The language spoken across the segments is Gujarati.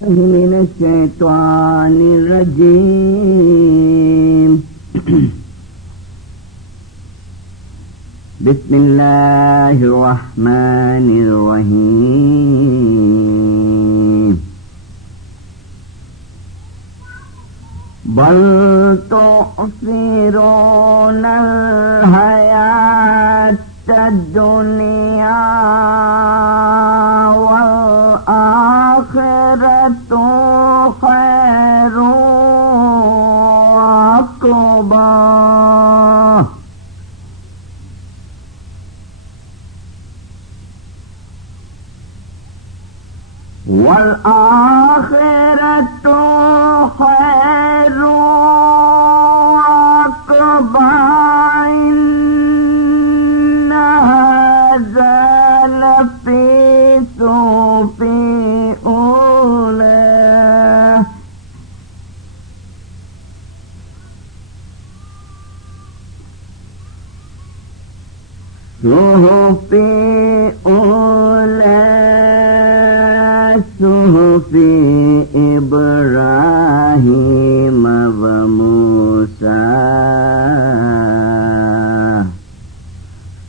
من الشيطان الرجيم بسم الله الرحمن الرحيم بل تؤثرون الحياة الدنيا والآخرة خير وأقوم والآخرة خير وأقوم إن هذا لفي صحف أولى صحف أولى صحف إبراهيم وموسى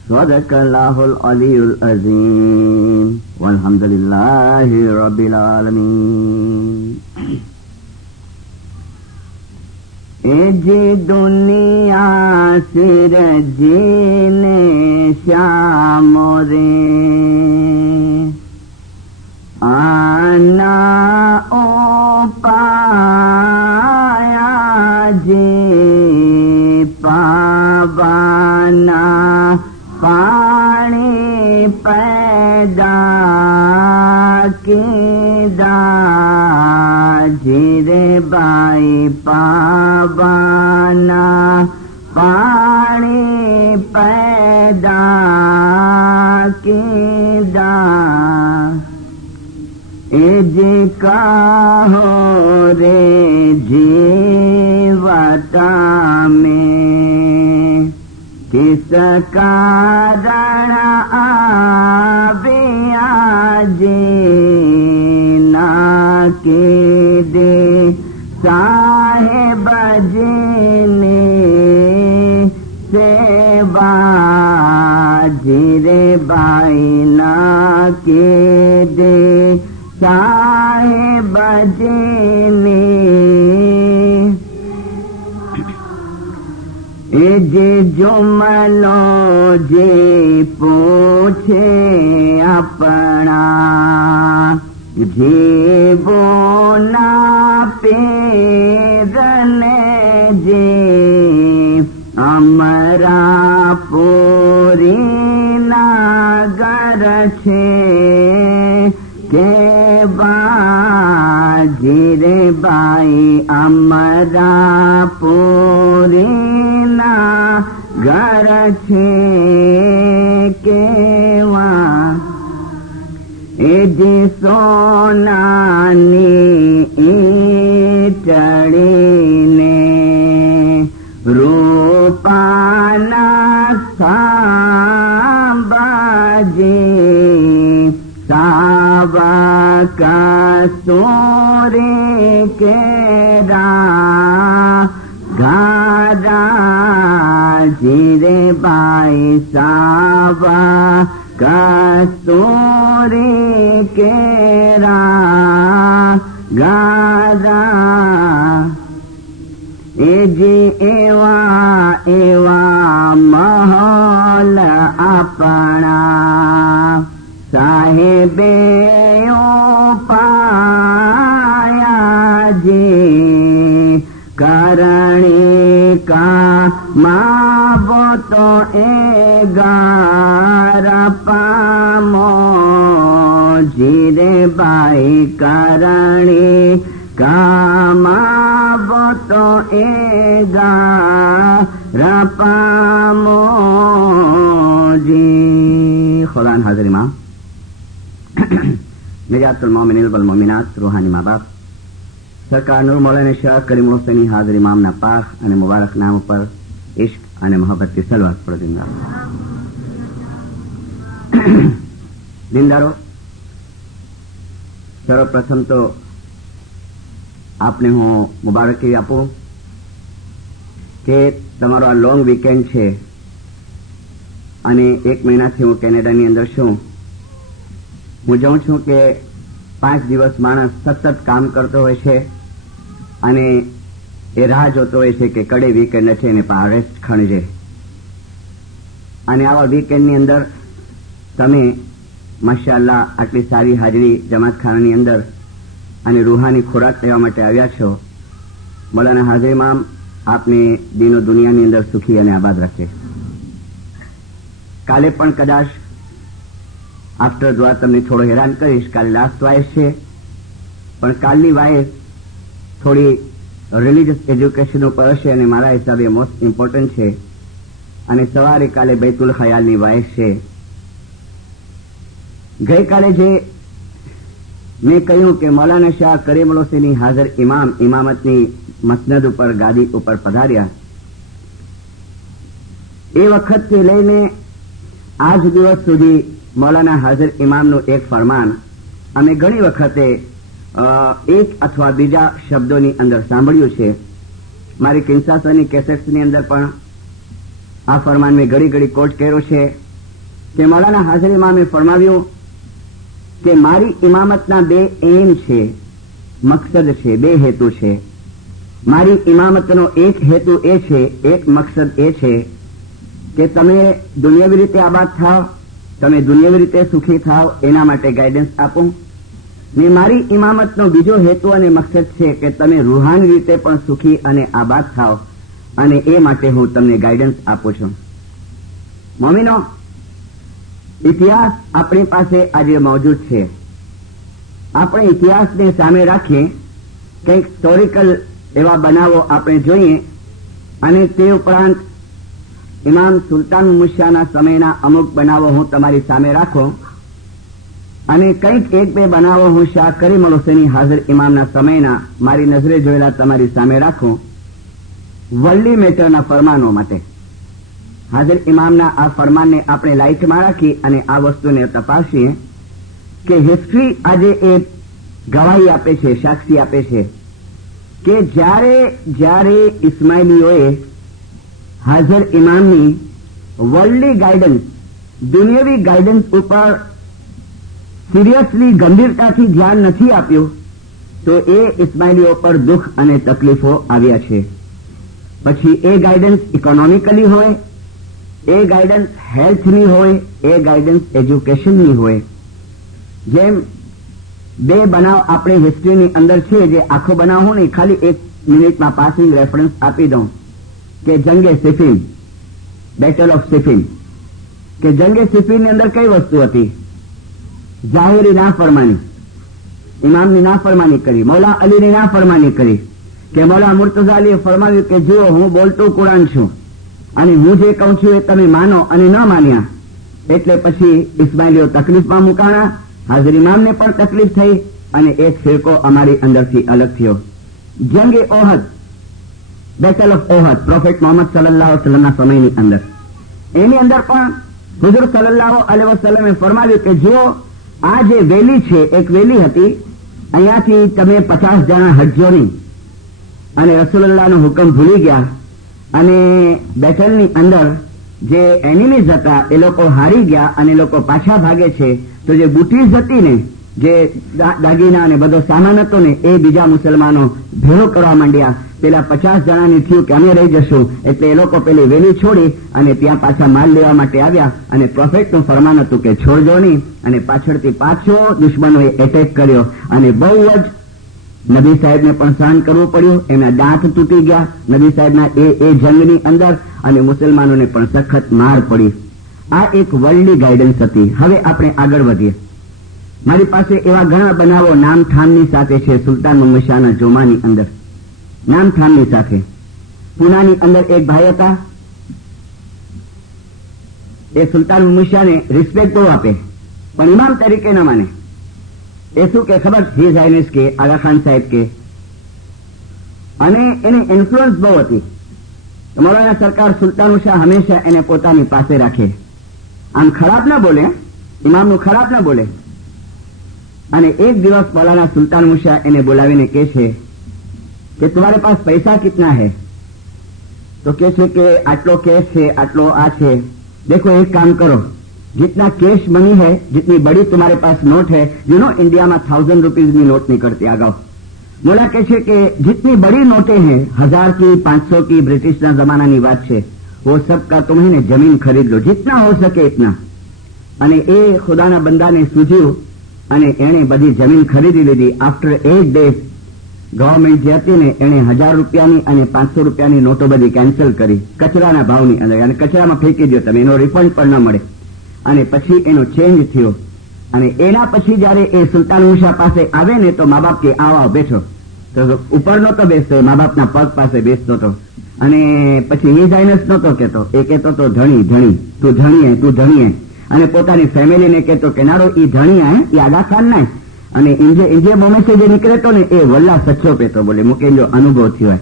صدق الله العلي العظيم والحمد لله رب العالمين اجي دنیا سر جینے شام رے آنا او پایا جی پابانا پانی پیدا کیدا جیرے بائی پابانا پانی پیدا کیدا اجی کا ہو رے جیوتا میں کس کارن آبیا جینا کے دے صاحب جینے سے باجرے بائنا کے دے صاحب جینے جی جملو جی پوچھے اپنا جی بونا پیرنے جی امرا پوری ناگر چھے کے باجرے بائی امرا پوری گر چھے کیواں ایجی سونانی ایٹڑینے روپانا سامباجی سابا کا سوری کیرا گارا جیرے بائی سابا کستوری کیرا گارا ایجی ایوا ایوا محول اپنا صاحبیوں پایا جی کرنے کا ماں وہ تو اے گار پامو جیرے بائی کرنے کا ماں وہ تو اے گار پامو جی خدا حاضر ماں نجات المؤمنین والمؤمنات روحانی ماں باپ سرکار نور مولانا شاہ کریم حسینی حاضر امام نا پاک અને મુબારક નામ ઉપર ઇશ્ક અને મોહબ્બતથી સલવાત પઢીને દીનદારો સર્વપ્રથમ તો આપને હું મુબારકી આપું કે તમારો આ લોંગ વીકેન્ડ છે અને 1 મહિનાથી હું કેનેડાની અંદર છું. હું જાઉં છું કે 5 દિવસ માણસ સતત કામ કરતો હોય છે અને એ રાહ જોતો હોય છે કે કડે વીકેન્ડ છે એને રેસ્ટ ખણજે. અને આવા વીકેન્ડની અંદર તમે માશાઅલ્લાહ આટલી સારી હાજરી જમાતખાનાની અંદર અને રૂહાની ખોરાક લેવા માટે આવ્યા છો. મૌલાના હાજર ઇમામ આપને દીનો દુનિયાની અંદર સુખી અને આબાદ રાખે. કાલે પણ કદાચ આફ્ટર દુઆ તમને થોડો હેરાન કરીશ. કાલે લાસ્ટ વાઇસ છે, પણ કાલની વાઇસ થોડી રિલીજીયસ એજ્યુકેશન ઉપર હશે અને મારા હિસાબે મોસ્ટ ઇમ્પોર્ટન્ટ છે. અને સવારે કાલે બૈતુલ ખયાલની વાઇસ છે. ગઈકાલે જે મેં કહ્યું કે મૌલાના શાહ કરીમ હુસૈની હાજર ઇમામ ઇમામતની મસનદ ઉપર ગાદી ઉપર પધાર્યા, એ વખતથી લઈને આજ દિવસ સુધી મૌલાના હાજર ઇમામનું એક ફરમાન અમે ઘણી વખતે એક અથવા બીજા શબ્દોની અંદર સાંભળ્યું છે. મારી કિન્સાસની કેસેટ્સની અંદર પણ આ ફરમાન મેં ઘડી ઘડી કોટ કર્યો છે કે મૌલાના હાજર ઇમામે ફરમાવ્યું કે મારી ઇમામતના 2 એમ છે, મકસદ છે, 2 હેતુ છે. મારી ઇમામતનો એક હેતુ એ છે, એક મકસદ એ છે કે તમે દુનિયાવી રીતે આબાદ થાવ, તમે દુનિયાવી રીતે સુખી થાવ, એના માટે ગાઈડન્સ આપો. ને મારી ઇમામતનો બીજો હેતુ અને મકસદ છે કે તમે રૂહાની રીતે પણ સુખી અને આબાદ થાવ, અને એ માટે હું તમને ગાઈડન્સ આપું છું. મોમીનો, ઇતિહાસ આપણી પાસે આજે મોજૂદ છે. આપણે ઇતિહાસને સામે રાખી કંઈક હિસ્ટોરિકલ એવા બનાવો આપણે જોઈએ, અને તે ઉપરાંત ઇમામ સુલતાન મુશાના સમયના અમુક બનાવો હું તમારી સામે રાખું, અને કંઈક 1-2 બનાવો હું શાહ કરીમ હુસૈની હાજર ઇમામના સમયના મારી નજરે જોયેલા તમારી સામે રાખું, વર્લ્ડી મેટરના ફરમાનો માટે. હાજર ઇમામના આ ફરમાનને આપણે લાઇટમાં રાખી અને આ વસ્તુને તપાસીએ કે હિસ્ટ્રી આજે એ ગવાહી આપે છે, સાક્ષી આપે છે કે જ્યારે ઇસ્માઇલીઓએ હાજર ઇમામની વર્લ્ડલી ગાઈડન્સ, દુનિયાવી ગાઈડન્સ ઉપર સિરિયસલી ગંભીરતાથી ધ્યાન નથી આપ્યું, તો એ ઇસ્માઇલીઓ પર દુઃખ અને તકલીફો આવ્યા છે. પછી એ ગાઈડન્સ ઇકોનોમિકલી હોય, એ ગાઈડન્સ હેલ્થની હોય, એ ગાઈડન્સ એજ્યુકેશનની હોય. જેમ 2 બનાવ આપણે હિસ્ટ્રીની અંદર છે, જે આખો બનાવ હું નહીં, ખાલી 1 મિનિટમાં પાસિંગ રેફરન્સ આપી દઉં કે જંગે સિફિન, બેટલ ઓફ સિફિન, કે જંગે સિફિનની અંદર કઈ વસ્તુ હતી? જાહેરી નાફરમાની, ઇમામની નાફરમાની કરી, મૌલા અલીની નાફરમાની કરી, કે મૌલા મુર્તઝા અલીએ ફરમાવ્યું કે જુઓ હું બોલતું કુરાન છું અને હું જે કહું છું એ તમે માનો, અને ન માન્યા એટલે પછી ઇસ્માઇલીઓ તકલીફમાં મુકાણા, હાજર ઇમામને પણ તકલીફ થઈ અને એક ફિરકો અમારી અંદરથી અલગ થયો. જંગે ઓહદ, બેટલ ઓફ ઓહદ, પ્રોફેટ મોહમ્મદ સલ્લલ્લાહુ અલૈહિ વસલ્લમના સમયની અંદર, એની અંદર પણ હુઝુર સલ્લલ્લાહુ અલૈહિ વસલ્લમે ફરમાવ્યું કે જો આ જે વેલી છે, એક વેલી હતી, અહીંયાથી તમે 50 જણા હજજો નહીં, અને રસૂલુલ્લાહનો હુકમ ભૂલી ગયા અને બેટલની અંદર જે એનિમીઝ હતા એ લોકો હારી ગયા અને લોકો પાછા ભાગે છે, તો જે બુટીઝ હતી ને, જે દાગીના અને બધો સામાન હતો ને, એ બીજા મુસલમાનો ભેળો કરવા માંડ્યા. પેલા 50 જણાની થયું કે અમે રહી જશું, એટલે એ લોકો પેલી વેલી છોડી અને ત્યાં પાછા માલ લેવા માટે આવ્યા, અને પ્રોફેટનું ફરમાન હતું કે છોડજો નહીં, અને પાછળથી પાછો દુશ્મનોએ એટેક કર્યો અને બહુ જ નબી સાહેબને પણ સહન કરવું પડ્યું. એમના દાંત તૂટી ગયા નબી સાહેબના એ જંગની અંદર, અને મુસલમાનોને પણ સખત માર પડી. આ એક વર્લ્ડની ગાઈડન્સ હતી. હવે આપણે આગળ વધીએ. મારી પાસે એવા ઘણા બનાવો નામઠામની સાથે છે. સુલતાન મુહમ્મદ શાહના જોમાની અંદર નામઠામની સાથે. પૂનાની અંદર એક ભાઈ હતા, એ સુલતાન મુહમ્મદ શાહને રિસ્પેક્ટ બહુ આપે, પણ ઇમામ તરીકે ન માને. એ શું કે ખબર? હિઝ હાઇનેસ કે, આગા ખાન સાહેબ કે, અને એની ઇન્ફ્લુઅન્સ બહુ હતી. મૌલાના સરકાર સુલતાન શાહ હંમેશા એને પોતાની પાસે રાખે. આમ ખરાબ ના બોલે, ઇમામનું ખરાબ ના બોલે. અને એક દિવસ મૌલાના સુલતાન શાહ એને બોલાવીને કહે છે कि तुम्हारे पास पैसा कितना है, तो कैसे कि आटलो कैश है, आटलो आ है। देखो एक काम करो, जितना कैश मनी है, जितनी बड़ी तुम्हारे पास नोट है, इंडिया में 1000 रुपीज की नोट निकलती आगाओ। मोला कहे कि जितनी बड़ी नोटें हैं, 1000 की, 500 की, ब्रिटिश ना जमाना की बात है, वो सबका तुम्हें जमीन खरीद लो, जितना हो सके इतना। અને એ ખુદાના બંદાને સૂઝ્યું અને એણે બધી જમીન ખરીદી લીધી. આફ્ટર 8 days ગવર્મેન્ટ જે હતી ને એણે 1000 રૂપિયાની અને 500 રૂપિયાની નોટો બધી કેન્સલ કરી કચરાના ભાવની અંદર, અને કચરામાં ફેંકી દો તમે, એનો રિફંડ પણ ન મળે. અને પછી એનો ચેન્જ થયો. અને એના પછી જયારે એ સુલતાન મુશા પાસે આવે ને તો મા બાપ કે આવો બેઠો, તો ઉપર નતો બેસતો, મા બાપના પગ પાસે બેસતો હતો. અને પછી હિઝ હાઇનેસ નતો કેતો, એ કેતો તો ધણી ધણી તું ધણીએ તું ધણીએ, અને પોતાની ફેમિલીને કહેતો કે નારો ઈ ધણીયા હે, ઈ આગા ખાન ના. અને ઇન્જે બોમ્બે જે નીકળે તો ને એ વલ્લા સચ્ચો પેતો બોલે, મુકેલો અનુભવ થયો.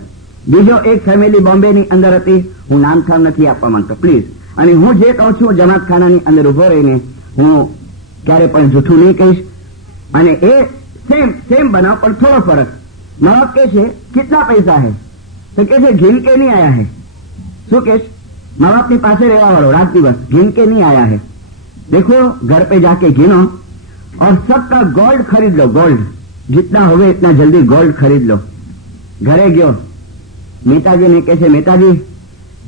બીજો એક ફેમિલી બોમ્બે ની અંદર હતી, હું નામ ઠામ નથી આપવા માંગતો પ્લીઝ. અને હું જે કહું છું જમાતખાનાની અંદર ઉભો રહીને હું ક્યારે પણ જૂઠું નહીં કહીશ. અને એ સેમ બનાવ પણ થોડો ફરક. મા બાપ કે છે કેટલા પૈસા હે, તો કે છે ઘીન के नहीं आया है. શું કે माँ बाप ની પાસે રહેવા વાળો રાત દિવસ ઘીन के नहीं आया है. देखो घर पे जाके गिनो और सबका गोल्ड खरीद लो, गोल्ड जितना होवे इतना जल्दी गोल्ड खरीद लो. घरे गयो, मेहताजी ने कहे मेहताजी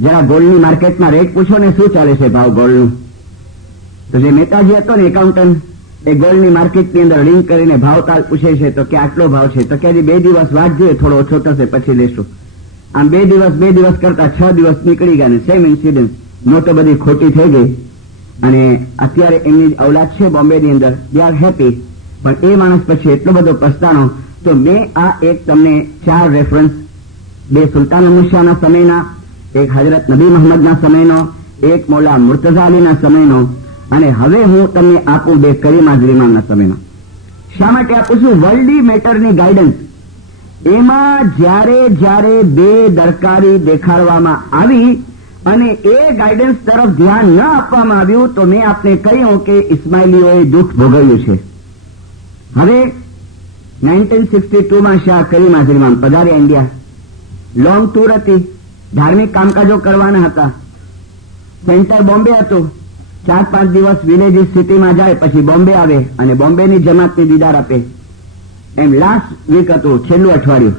जरा गोल्ड ની मार्केट में रेट पूछो ने શું ચાલે છે ભાવ ગોલ્ડ નું. તો જે મેહતાજી હતો ને એકાઉન્ટન્ટ, એ ગોલ્ડ ની માર્કેટ ની અંદર લિંક કરીને ભાવ તાલ પૂછે છે. તો કે આટલો ભાવ છે, તો કે 2 દિવસ વાટ જોઈએ, થોડો ઓછો થશે પછી લેશું. આમ 2 દિવસ કરતા 6 દિવસ નીકળી ગયા ને સેમ ઇન્સિડન્ટ, નોટો બધી ખોટી થઈ ગઈ. અને અત્યારે એમની ઔલાદ છે બોમ્બે ની અંદર, દે આર હેપી. પણ એ માણસ પછી એટલો બધો પસ્તાનો. તો મેં આ એક તમને 4 રેફરન્સ, 2 સુલતાન મુશાના સમયના, એક હજરત નબી મોહમ્મદના સમયનો, એક મૌલા મુર્તઝા અલીના સમયનો, અને હવે હું તમને આપું 2 કરીમ હાજરી ઇમામના સમયનો. શા માટે આપું છું? વર્લ્ડી મેટરની ગાઈડન્સ. એમાં જ્યારે બેદરકારી દેખાડવામાં આવી અને એ ગાઈડન્સ તરફ ધ્યાન ન આપવામાં આવ્યું, તો મેં આપને કહ્યું કે ઇસ્માઇલીઓએ દુઃખ ભોગવ્યું છે. હવે 1962માં શાહ કરીમ હાજરી ઇમામ પધાર્યા ઇન્ડિયા. લોંગ ટૂર હતી, ધાર્મિક કામકાજો કરવાના હતા. સેન્ટર બોમ્બે હતું. 4-5 દિવસ વિલેજીસ સિટીમાં જાય, પછી બોમ્બે આવે અને બોમ્બેની જમાતની દીદાર આપે. એમ લાસ્ટ વીક હતું, છેલ્લું અઠવાડિયું.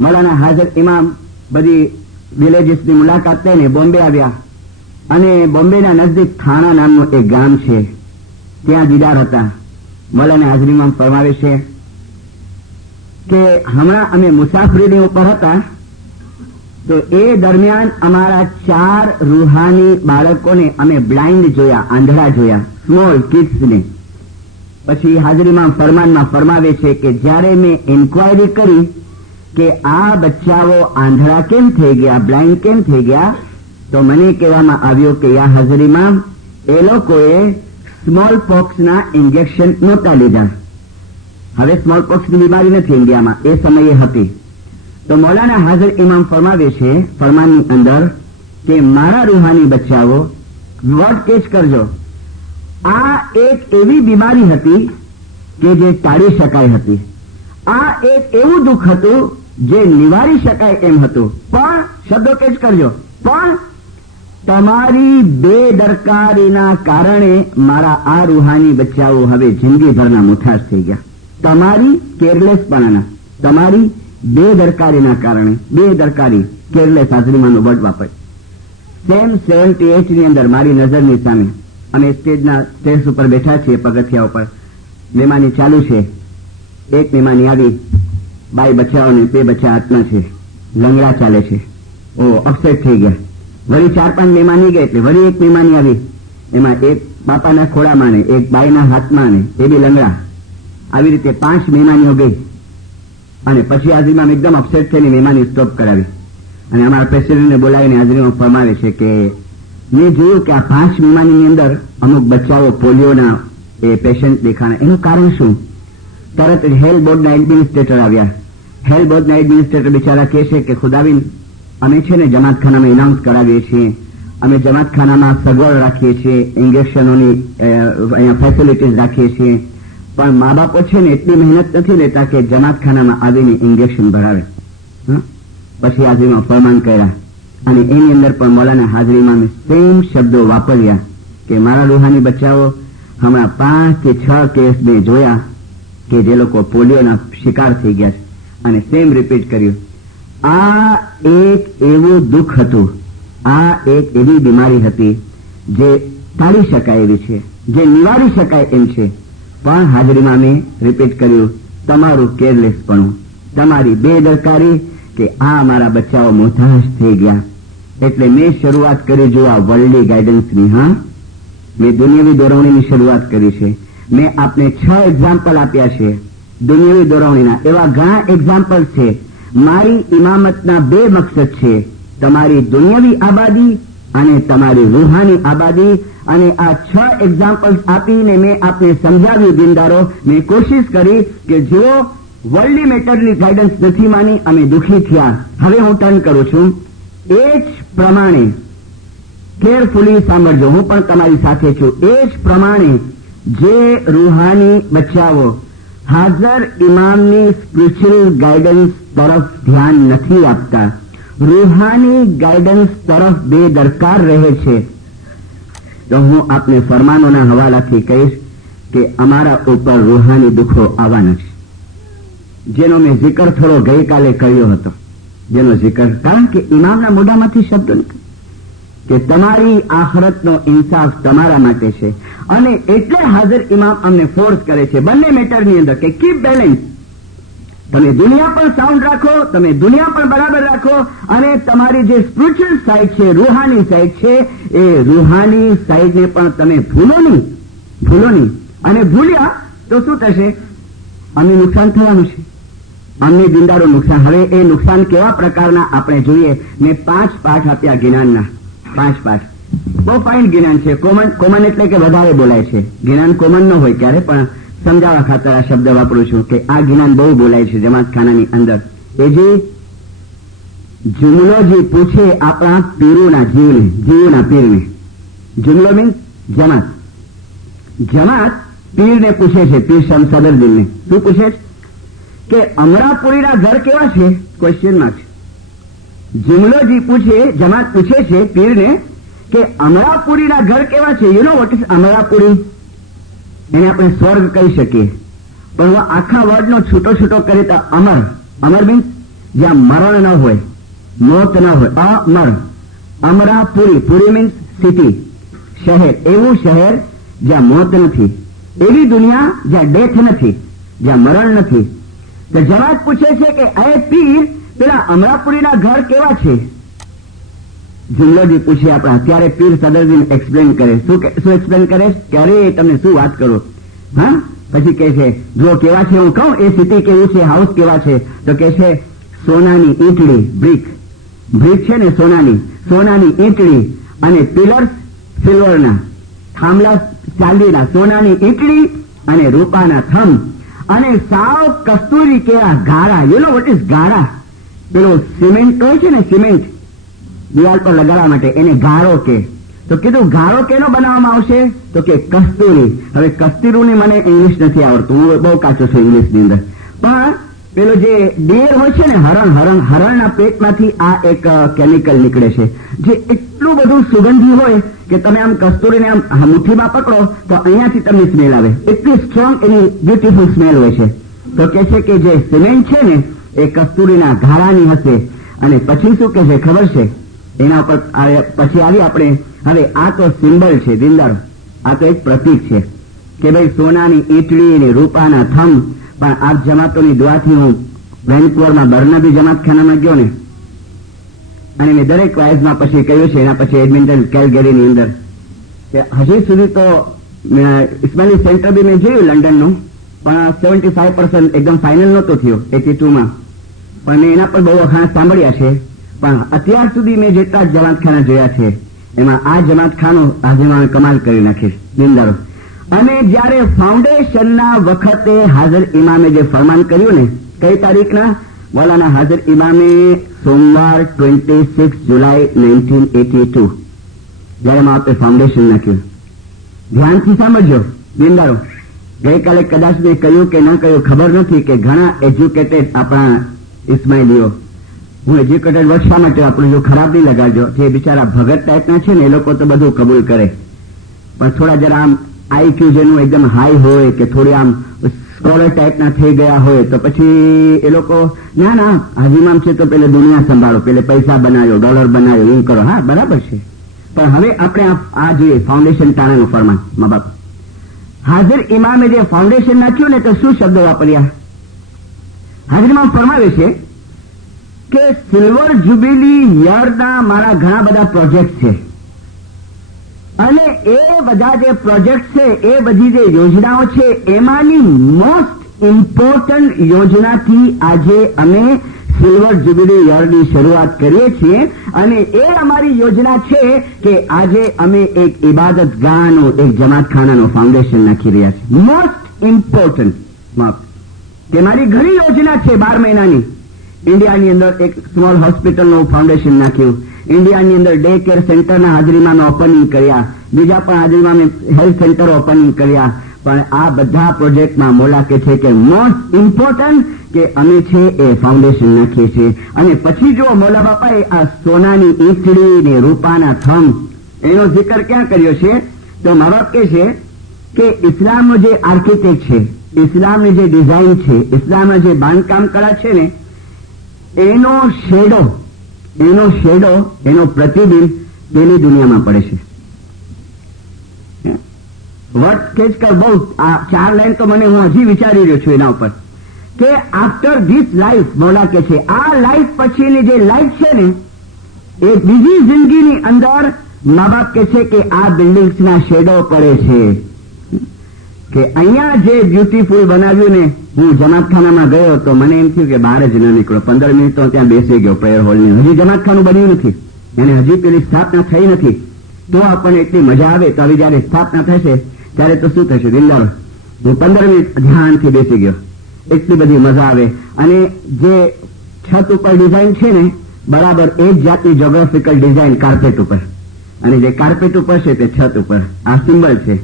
મૌલાના હાજર ઇમામ બધી વિલેજીસની મુલાકાત લઈને બોમ્બે આવ્યા. અને બોમ્બેના નજદીક થાણા નામનું એક ગામ છે, ત્યાં દીદાર હતા. મૌલાના હાજર ઇમામ ફરમાવે છે કે હમણાં અમે મુસાફરીની ઉપર હતા, તો એ દરમિયાન અમારા 4 રૂહાની બાળકોને અમે બ્લાઇન્ડ જોયા, આંધળા જોયા, સ્મોલ કિડ્સને. પછી હાજર ઇમામ ફરમાનમાં ફરમાવે છે કે જ્યારે મેં ઇન્ક્વાયરી કરી કે આ બચ્ચાઓ આંધળા કેમ થઈ ગયા, બ્લાઇન્ડ કેમ થઈ ગયા, તો મને કહેવામાં આવ્યું કે યા હાજર ઇમામ, એ લોકોએ સ્મોલ પોક્સના ઇન્જેક્શન નહોતા લીધા. હવે સ્મોલ પોક્સની બીમારી નથી ઇન્ડિયામાં, એ સમયે હતી. તો મૌલાના હાજર ઇમામ ફરમાવે છે ફરમાનની અંદર કે મારા રૂહાની બચ્ચાઓ, વર્ડ કેચ કરજો, આ એક એવી બીમારી હતી કે જે ટાળી શકાય હતી. આ એક એવું દુઃખ હતું જે નિવારી શકાય એમ હતું. પણ શબ્દો કેચ કરજો, પણ તમારી બેદરકારીના કારણે મારા આ રૂહાની બચ્ચાઓ હવે જિંદગીભરના મુઠાસ થઈ ગયા. તમારી કેરલેસપણાના, તમારી બેદરકારીના કારણે, બેદરકારી, કેરલેસ હાજરીમાંનો વર્ડ વાપરે. સેમ 78 ની અંદર મારી નજરની સામે અમે સ્ટેજ ઉપર બેઠા છીએ, પગથિયા ઉપર, મહેમાની ચાલુ છે. એક મહેમાની આવી, 2 બચ્ચાઓને 2 બચ્ચા હાથમાં છે, લંગડા ચાલે છે. ઓ અપસેટ થઈ ગયા. વળી 4-5 મહેમાની ગયા એટલે વળી એક મહેમાની આવી, એમાં એક બાપાના ખોળામાં ને એક બાઈના હાથમાં ને એ બી લંગડા. આવી રીતે 5 મહેમાનીઓ ગઈ. અને પછી હાજરીમાં એકદમ અપસેટ થઈને મહેમાની સ્ટોપ કરાવી. અને અમારા પ્રેસિડેન્ટને બોલાવીને હાજરીમાં ફરમાવે છે કે મેં જોયું કે આ 5 મહેમાનીની અંદર અમુક બચ્ચાઓ પોલિયોના એ પેશન્ટ દેખાણા. એનું કારણ શું? તરત જ હેલ્થ બોર્ડના એડમિનિસ્ટ્રેટર આવ્યા. હેલ્થ બોર્ડના એડમિનિસ્ટ્રેટર બિચારા કહે છે કે ખુદાબીન, અમે છે ને જમાતખાનામાં એનાઉન્સ કરાવીએ છીએ, અમે જમાતખાનામાં સગવડ રાખીએ છીએ, ઇન્જેક્શનોની અહીંયા ફેસિલિટીઝ રાખીએ છીએ, પણ મા બાપો છે ને એટલી મહેનત નથી લેતા કે જમાતખાનામાં આવીને ઇન્જેક્શન ભરાવે. પછી હાજરીમાં ફરમાન કર્યા અને એની અંદર પણ મૌલાના હાજરીમાં મેં સેમ શબ્દો વાપર્યા કે મારા રૂહાની બચ્ચાઓ, હમણાં 5 કે 6 કેસ મેં જોયા કે જે લોકો પોલિયોના શિકાર થઈ ગયા છે, અને સેમ રિપીટ કર્યું. આ એક એવું દુઃખ હતું, આ એક એવી બીમારી હતી જે ટાળી શકાય એવી છે, જે નિવારી શકાય એમ છે, પણ હાજરીમાં મેં રિપીટ કર્યું તમારું કેરલેસપણું, તમારી બેદરકારી કે આ મારા બચ્ચાઓ મોહતાજ થઈ ગયા. એટલે મેં શરૂઆત કરી જો આ વર્લ્ડલી ગાઈડન્સની. મેં દુનિયાવી દોરવણીની શરૂઆત કરી છે. મેં આપને 6 એક્ઝામ્પલ આપ્યા છે દુનિયાવી દોરવણીના. એવા ઘણા એક્ઝામ્પલ છે. મારી ઇમામતના 2 મકસદ છે, તમારી દુનિયાવી આબાદી અને તમારી રૂહાની આબાદી. અને આ 6 એક્ઝામ્પલ આપીને મેં આપને સમજાવ્યું દિનદારો, મેં કોશિશ કરી કે જેઓ વર્લ્ડલી મેટરની ગાઈડન્સ નથી માની અમે દુઃખી થયા. હવે હું ટર્ન કરું છું. એ જ પ્રમાણે કેરફુલી સાંભળજો, હું પણ તમારી સાથે છું. એ જ પ્રમાણે જે રૂહાની બચ્ચાઓ હાજર ઇમામની સ્પિરિચ્યુઅલ ગાઈડન્સ તરફ ધ્યાન નથી આપતા, રૂહાની ગાઈડન્સ તરફ બેદરકાર રહે છે, તો હું આપને ફરમાનોના હવાલાથી કહીશ કે અમારા ઉપર રૂહાની દુઃખો આવવાના છે, જેનો મેં zikr થોડો ગઈકાલે કર્યો હતો. જેનો zikr, કારણ કે ઇમામના મોઢામાંથી શબ્દો નીકળે કે તમારી આખરતનો ઇન્સાફ તમારા માટે છે, અને એટલે હાજર ઇમામ અમને ફોર્સ કરે છે બંને મેટરની અંદર કે કીપ બેલેન્સ. તમે દુનિયા પણ સાઉન્ડ રાખો, તમે દુનિયા પણ બરાબર રાખો, અને તમારી જે સ્પિરિચ્યુઅલ સાઈડ છે, રૂહાની સાઈડ છે, એ રૂહાની સાઈડને પણ તમે ભૂલો નહીં. અને ભૂલ્યા તો શું થશે? અમને નુકસાન થવાનું છે, અમને દિનદારો નુકસાન. હવે એ નુકસાન કેવા પ્રકારના આપણે જોઈએ. મેં 5 પાઠ આપ્યા જ્ઞાનના, 5 પાઠ. બહુ ફાઇન જ્ઞાન છે. કોમન એટલે કે વધારે બોલાય છે. જ્ઞાન કોમન ન હોય ક્યારે, પણ સમજાવવા ખાતર આ શબ્દ વાપરું છું કે આ જ્ઞાન બહુ બોલાય છે જમાતખાનાની અંદર. એ જે જુમલો જે પૂછે આપણા પીરોના જીવના પીરને, જુમલો મીન્સ જમાત પીરને પૂછે છે, પીર શમસદરદીનને. શું પૂછે છે? કે અમરાપુરીના ઘર કેવા છે? ક્વેશ્ચન માર્ક છે. જુમલોજી પૂછે, જમાત પૂછે છે પીરને કે અમરાપુરીના ઘર કેવા છે? You know what is Amrapuri? એને આપણે સ્વર્ગ કહી શકીએ, પણ આખા વર્ડનો છૂટો કરે તો અમર મીન્સ જ્યાં મરણ ન હોય, મોત ન હોય, અમર. અમરાપુરી, પુરી મીન્સ સિટી, શહેર. એવું શહેર જ્યાં મોત નથી, એવી દુનિયા જ્યાં ડેથ નથી, જ્યાં મરણ નથી. તો જવાબ પૂછે છે કે એ પીર, પેલા અમરાપુરીના ઘર કેવા છે? જુમલોજી પૂછે આપણા. અત્યારે પીર સદરદીન એક્સપ્લેન કરે. શું એક્સપ્લેન કરે? કે અરે તમને શું વાત કરું. પછી કહે છે જો કેવા છે હું કહું, એ સિટી કેવી છે, હાઉસ કેવા છે? તો કહે છે સોનાની ઈંટડી, બ્રિક છે ને સોનાની ઈંટડી, અને પિલર્સ સિલ્વરના, થાંભલા ચાંદીના, સોનાની ઈંટડી અને રૂપાના થંભ, અને સાવ કસ્તુરી કેવા ગારા. યુ નો વોટ ઇઝ ગારા? પેલો સિમેન્ટ હોય છે ને, સિમેન્ટ દિવાલ પર લગાડવા માટે, એને ગારો કે. તો કીધું ગારો કેનો બનાવવામાં આવશે? તો કે કસ્તુરી. હવે કસ્તુરીની મને ઇંગ્લિશ નથી આવડતું, હું બહુ કાચો છું ઇંગ્લિશની અંદર. પણ પેલો જે ડેર હોય છે ને, હરણના પેટમાંથી આ એક કેમિકલ નીકળે છે, જે એટલું બધું સુગંધી હોય કે તમે આમ કસ્તુરીને આમ મુઠ્ઠીમાં પકડો તો અહીંયાથી તમને સ્મેલ આવે. એટલી સ્ટ્રોંગ એની બ્યુટીફુલ સ્મેલ હોય છે. તો કે છે કે જે સિમેન્ટ છે ને એ કસ્તુરીના ગારાની હશે. અને પછી શું કે છે ખબર છે? એના ઉપર પછી આવી આપણે. હવે આ તો સિમ્બલ છે દિલદાર, આ તો એક પ્રતીક છે કે ભાઈ સોનાની ઈંટડી અને રૂપાના થંભ. પણ આ જમાતોની દુઆથી હું વેનકુવરમાં બર્નાબી જમાતખાનામાં ગયો ને, અને મેં દરેક વાઇઝમાં પછી કહ્યું છે, એના પછી એડમિન્ટન કેલગેરીની અંદર, કે હજી સુધી તો ઇસ્માઇલી સેન્ટર બી મેં જોયું લંડનનું, પણ 75% એકદમ ફાઇનલ નહોતો થયો 82માં. પણ મેં એના પર બહુ વખાણ સાંભળ્યા છે. પણ અત્યાર સુધી મેં જેટલા જમાતખાના જોયા છે એમાં આ જમાતખાનું આજે કમાલ કરી નાખીશ નિંદારો. અને જયારે ફાઉન્ડેશનના વખતે હાજર ઇમામે જે ફરમાન કર્યું ને, કઈ તારીખના? મૌલાના હાજર ઇમામે સોમવાર 26 જુલાઈ 1982 જયારે માપે ફાઉન્ડેશન નાખ્યું. ધ્યાનથી સાંભળજો નિંદારો. ગઈકાલે કદાચ મેં કહ્યું કે ન કહ્યું ખબર નથી કે ઘણા એજ્યુકેટેડ આપણા ઇસ્માઇલીઓ હું એજ્યુકેટેડ વર્ડ શા માટે આપણે જો ખરાબ નહીં લગાડજો, જે બિચારા ભગત ટાઈપના છે ને એ લોકો તો બધું કબૂલ કરે, પણ થોડા જરા આમ આઈક્યુ જેનું એકદમ હાઈ હોય કે થોડી આમ સ્કોલર ટાઈપના થઈ ગયા હોય તો પછી એ લોકો ના ના હાજીમામ છે તો પેલે દુનિયા સંભાળો, પેલે પૈસા બનાવ્યો, ડોલર બનાવ્યો, એમ કરો. હા બરાબર છે, પણ હવે આપણે આ જોઈએ ફાઉન્ડેશન ટાણાનું ફરમાન. મા બાપ હાજર ઇમામે જે ફાઉન્ડેશન નાખ્યું ને તો શું શબ્દો વાપર્યા? હાજર ઇમામ ફરમાવે છે કે સિલ્વર જ્યુબિલી યરના મારા ઘણા બધા પ્રોજેક્ટ છે અને એ બધા જે પ્રોજેક્ટ છે એ બધી જે યોજનાઓ છે એમાંની મોસ્ટ ઇમ્પોર્ટન્ટ યોજનાથી આજે અમે સિલ્વર જ્યુબિલી યરની શરૂઆત કરીએ છીએ અને એ અમારી યોજના છે કે આજે અમે એક ઇબાદત ગાહનું, એક જમાતખાનાનું ફાઉન્ડેશન નાખી રહ્યા છીએ. મોસ્ટ ઇમ્પોર્ટન્ટ કે મારી ઘણી યોજના છે 12 મહિનાની. ઇન્ડિયાની અંદર એક સ્મોલ હોસ્પિટલનું ફાઉન્ડેશન નાખ્યું, ઇન્ડિયાની અંદર ડે કેર સેન્ટરના હાજરીમાં મેં ઓપનિંગ કર્યા, બીજા પણ હાજરીમાં મેં હેલ્થ સેન્ટર ઓપનિંગ કર્યા. પણ આ બધા પ્રોજેક્ટમાં મોલા કે છે કે મોસ્ટ ઇમ્પોર્ટન્ટ કે અમે છે એ ફાઉન્ડેશન નાખીએ છીએ. અને પછી જો મોલા બાપાએ આ સોનાની ઈંટડી ને રૂપાના થંભ એનો જિકર ક્યાં કર્યો છે? તો મા બાપ કે છે કે ઇસ્લામનો જે આર્કિટેક્ટ છે, ઇસ્લામની જે ડિઝાઇન છે, ઇસ્લામના જે બાંધકામ કળા છે ને એનો શેડો એનો પ્રતિબિંબ પેલી દુનિયામાં પડે છે. વર્ડ કેચ કર બહુ આ 4 લાઈન તો મને હું હજી વિચારી રહ્યો છું એના ઉપર કે આફ્ટર ધીસ લાઈફ મોલા કે છે આ લાઈફ પછીની જે લાઈફ છે ને એ બીજી જિંદગીની અંદર મા બાપ કે છે કે આ બિલ્ડિંગ્સના શેડો પડે છે. કે અહીંયા જે બ્યુટીફુલ બનાવ્યું ને, હું જમાતખાનામાં ગયો તો મને એમ થયું કે બહાર જ ન નીકળો. 15 મિનિટ તો ત્યાં બેસી ગયો પ્રેયર હોલની. હજી જમાતખાનું બન્યું નથી, એને હજી પેલી સ્થાપના થઈ નથી. તો આપણને એટલી મજા આવે તો હવે જયારે સ્થાપના થશે ત્યારે તો શું થશે? દિલદાર, હું 15 મિનિટ ધ્યાનથી બેસી ગયો, એટલી બધી મજા આવે. અને જે છત ઉપર ડિઝાઇન છે ને બરાબર એ જ જાતની જોગ્રાફિકલ ડિઝાઇન કાર્પેટ ઉપર, અને જે કાર્પેટ ઉપર છે તે છત ઉપર આ સિમ્બલ છે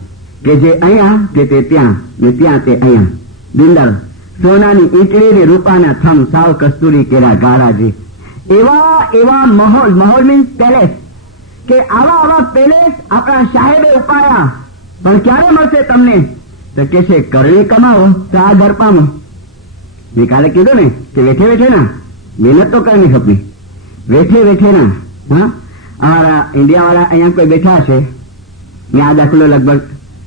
કે જે અહીંયા કે તે ત્યાં ને ત્યાં તે અહીંયા. દિલદાર, સોનાની ઈંટડી ને રૂપાના થંભ, સાવ કસ્તુરી કેરા ગારાજી. એવા માહોલ મીન્સ પેલેસ, કે આવા પેલેસ આપણા સાહેબે ઉપાયા. પણ ક્યારે મળશે તમને? તો કે છે કરણી કમાવો તો આ ઘર પામો. મેં કાલે કીધું ને કે વેઠે ના મહેનત તો કરવી ખપી, વેઠે ના. હા, અમારા ઇન્ડિયા વાળા અહીંયા કોઈ બેઠા છે, મેં આ દાખલો લગભગ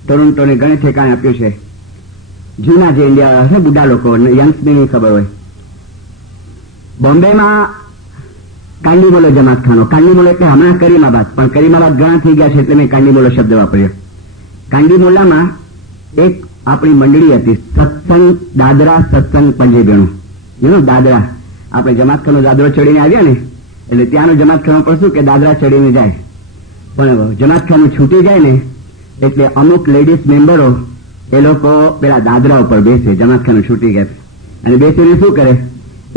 ટોરન્ટો ને ઘણે ઠેકાણે આપ્યું છે. જૂના જે ઇન્ડિયા વાળા છે, બુઢા લોકો, યંગ્સને નહીં ખબર હોય. બોમ્બેમાં કાંડીમોલો જમાતખાનો, કાંડીમોલો એટલે હમણાં કરીમાબાદ, પણ કરીમાબાદ ઘણા થઈ ગયા છે એટલે મેં કાંડીમોલો શબ્દ વાપર્યો. કાંડીમોલામાં એક આપણી મંડળી હતી, સત્સંગ દાદરા સત્સંગ પંજેબેણું. દાદરા આપણે જમાતખાનો દાદરો ચડીને આવ્યા ને એટલે ત્યાંનો જમાતખાનો પણ શું કે દાદરા ચડીને જાય, પણ જમાતખાનું છૂટી જાય ને એટલે અમુક લેડીઝ મેમ્બરો એ લોકો પેલા દાદરા ઉપર બેસે, જમાતખાનું છૂટી ગયા અને બેસીને શું કરે?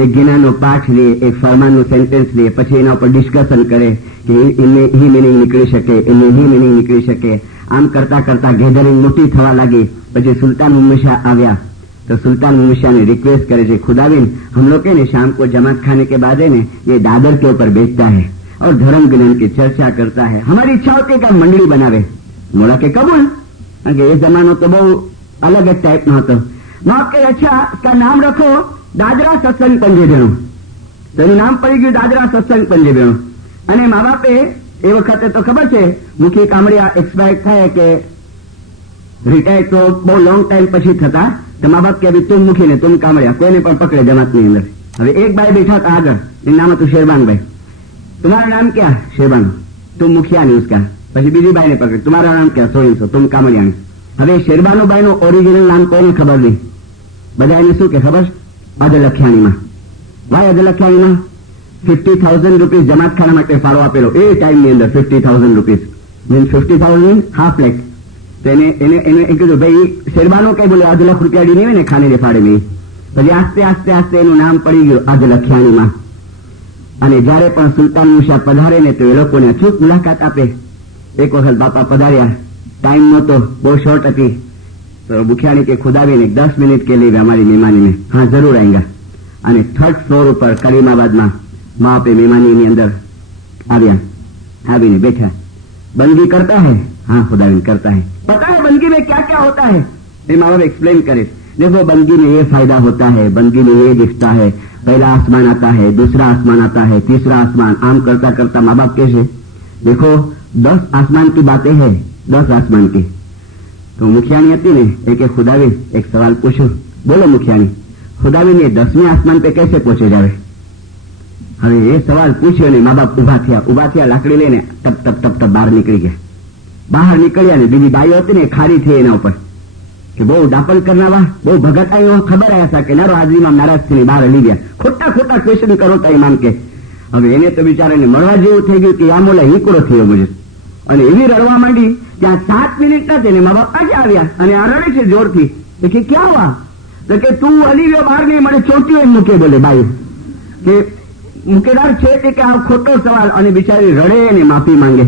એક ગીનાનો પાઠ લે, એક ફરમાનનું સેન્ટેન્સ લે, પછી એના ઉપર ડિસ્કશન કરે કે એમને હી મિનિંગ નીકળી શકે, એમને હી મિનિંગ નીકળી શકે. આમ કરતા કરતા ગેધરિંગ મોટી થવા લાગી. પછી સુલ્તાન મુમશા આવ્યા तो सुल्तान मुमशा ने रिक्वेस्ट करे थे, खुदाविन हम लोग के शाम को जमात खाने के बाद है ने ये दादर के ऊपर बेचता है और धर्म ज्ञान की चर्चा करता है, हमारी इच्छा होती है कि मंडली बनावे. मोला के कबूल, ये जमानो तो बहुत अलग एक टाइप नो હતો. माँ के अच्छा इसका नाम रखो दादरा सत्संग पंजेबेणु. तो એનું નામ પડી ગયું દાદરા સત્સંગ પંજેબેણુ. અને મા બાપે એ વખતે તો ખબર છે મુખી કામડિયા એક્સપાયર થાય કે રિટાયર તો બહુ લોંગ ટાઈમ પછી થતા, તો મા બાપ કે અભી तुम मुखी ने तुम कामड़िया कोई ने पण पकड़े जमात ની અંદર. હવે એક ભાઈ બેઠા હતા આગળ, એનું નામ હતું શેરબાન ભાઈ. तुम्हारा नाम क्या? शेरबान. तुम मुखिया नहीं उसका. પછી બીજી બાઈને પકડે, तुम्हारा नाम क्या? सोईसो. तुम कामड़िया. હવે શેરબાનુ ભાઈનું ઓરિજિનલ નામ કોઈને ખબર નહીં. બધા એને શું કે ખબર? અદલખ્યાણીમાં. વાય અદલખ્યાણીમાં 50,000 રૂપીસ જમાતખાના માટે ફાળો આપેલો એ ટાઈમની અંદર. 50,000 રૂપીસ મીન 50,000 હાફ લેખ. તો એને કીધું ભાઈ શેરબાનો કઈ બોલે 8 લાખ રૂપિયા ડી નહીં ને ખાને દે ફાડે નહીં. પછી આસ્તે આસ્તે આસ્તે એનું નામ પડી ગયું અદલખ્યાણીમાં. અને જયારે પણ સુલતાન મુશા પધારે ને તો એ લોકોને અચૂક મુલાકાત આપે. એક વખત બાપા પધાર્યા, टाइम नतो, बहुत शॉर्ट थी, तो बुखियानी के खुदावी ने 10 मिनट के लिए हमारी मेहमानी में हाँ जरूर आएंगे. અને 3rd ફ્લોર ઉપર કરીમાબાદ માં माँ पे मेहमानी ની અંદર આવ્યા, आવીને बैठा, बंदगी करता है? हाँ खुदाविंद करता है। पता है बंदगी में क्या क्या होता है? ये माँ बाप एक्सप्लेन करे, देखो बंदगी में ये फायदा होता है, बंदगी में ये दिखता है, पहला आसमान आता है, दूसरा आसमान आता है, तीसरा आसमान, आम करता करता माँ बाप कैसे, देखो 10 आसमान की बातें हैं, 10 आसमान की। तो मुखियानी હતી ને एक खुदाविंद एक सवाल पूछो, बोलो मुखियानी, खुदाविंद ने 10वें आसमान पे कैसे पहुंचे जावे? હવે એ સવાલ પૂછ્યો ને મા બાપ ઉભા થયા, લાકડી લઈને ટપ ટપ ટપ ટપ બહાર નીકળી ગયા. બહાર નીકળ્યા ને બીજી બાઈઓ હતી ને ખારી થઈ એના ઉપર કે બહુ ડાપલ કરનારા, બહુ ભગત આવ્યો, ખબર આવ્યા હતા કે નારો હાજરીમાં નારાજ થઈને બહાર હલી ગયા. ખોટા ક્વેશ્ચન કરો તા ઇમામ કે. હવે એને તો બિચારાને મળવા જેવું થઈ ગયું કે આ મોલા હીકડો થયો મુજે, અને એવી રડવા માંડી. ત્યાં 7 મિનિટ નથી ને મા બાપ પાછા આવ્યા અને આ રડે છે જોરથી. તો કે ક્યાં हुआ? તો કે તું હલી ગયો બહાર નહીં, મને ચોટ્યો એમ મૂકે બોલે બાઈ કે मुकेदार छे कि आप खोटो सवाल, और बेचारी रड़े ने माफी मांगे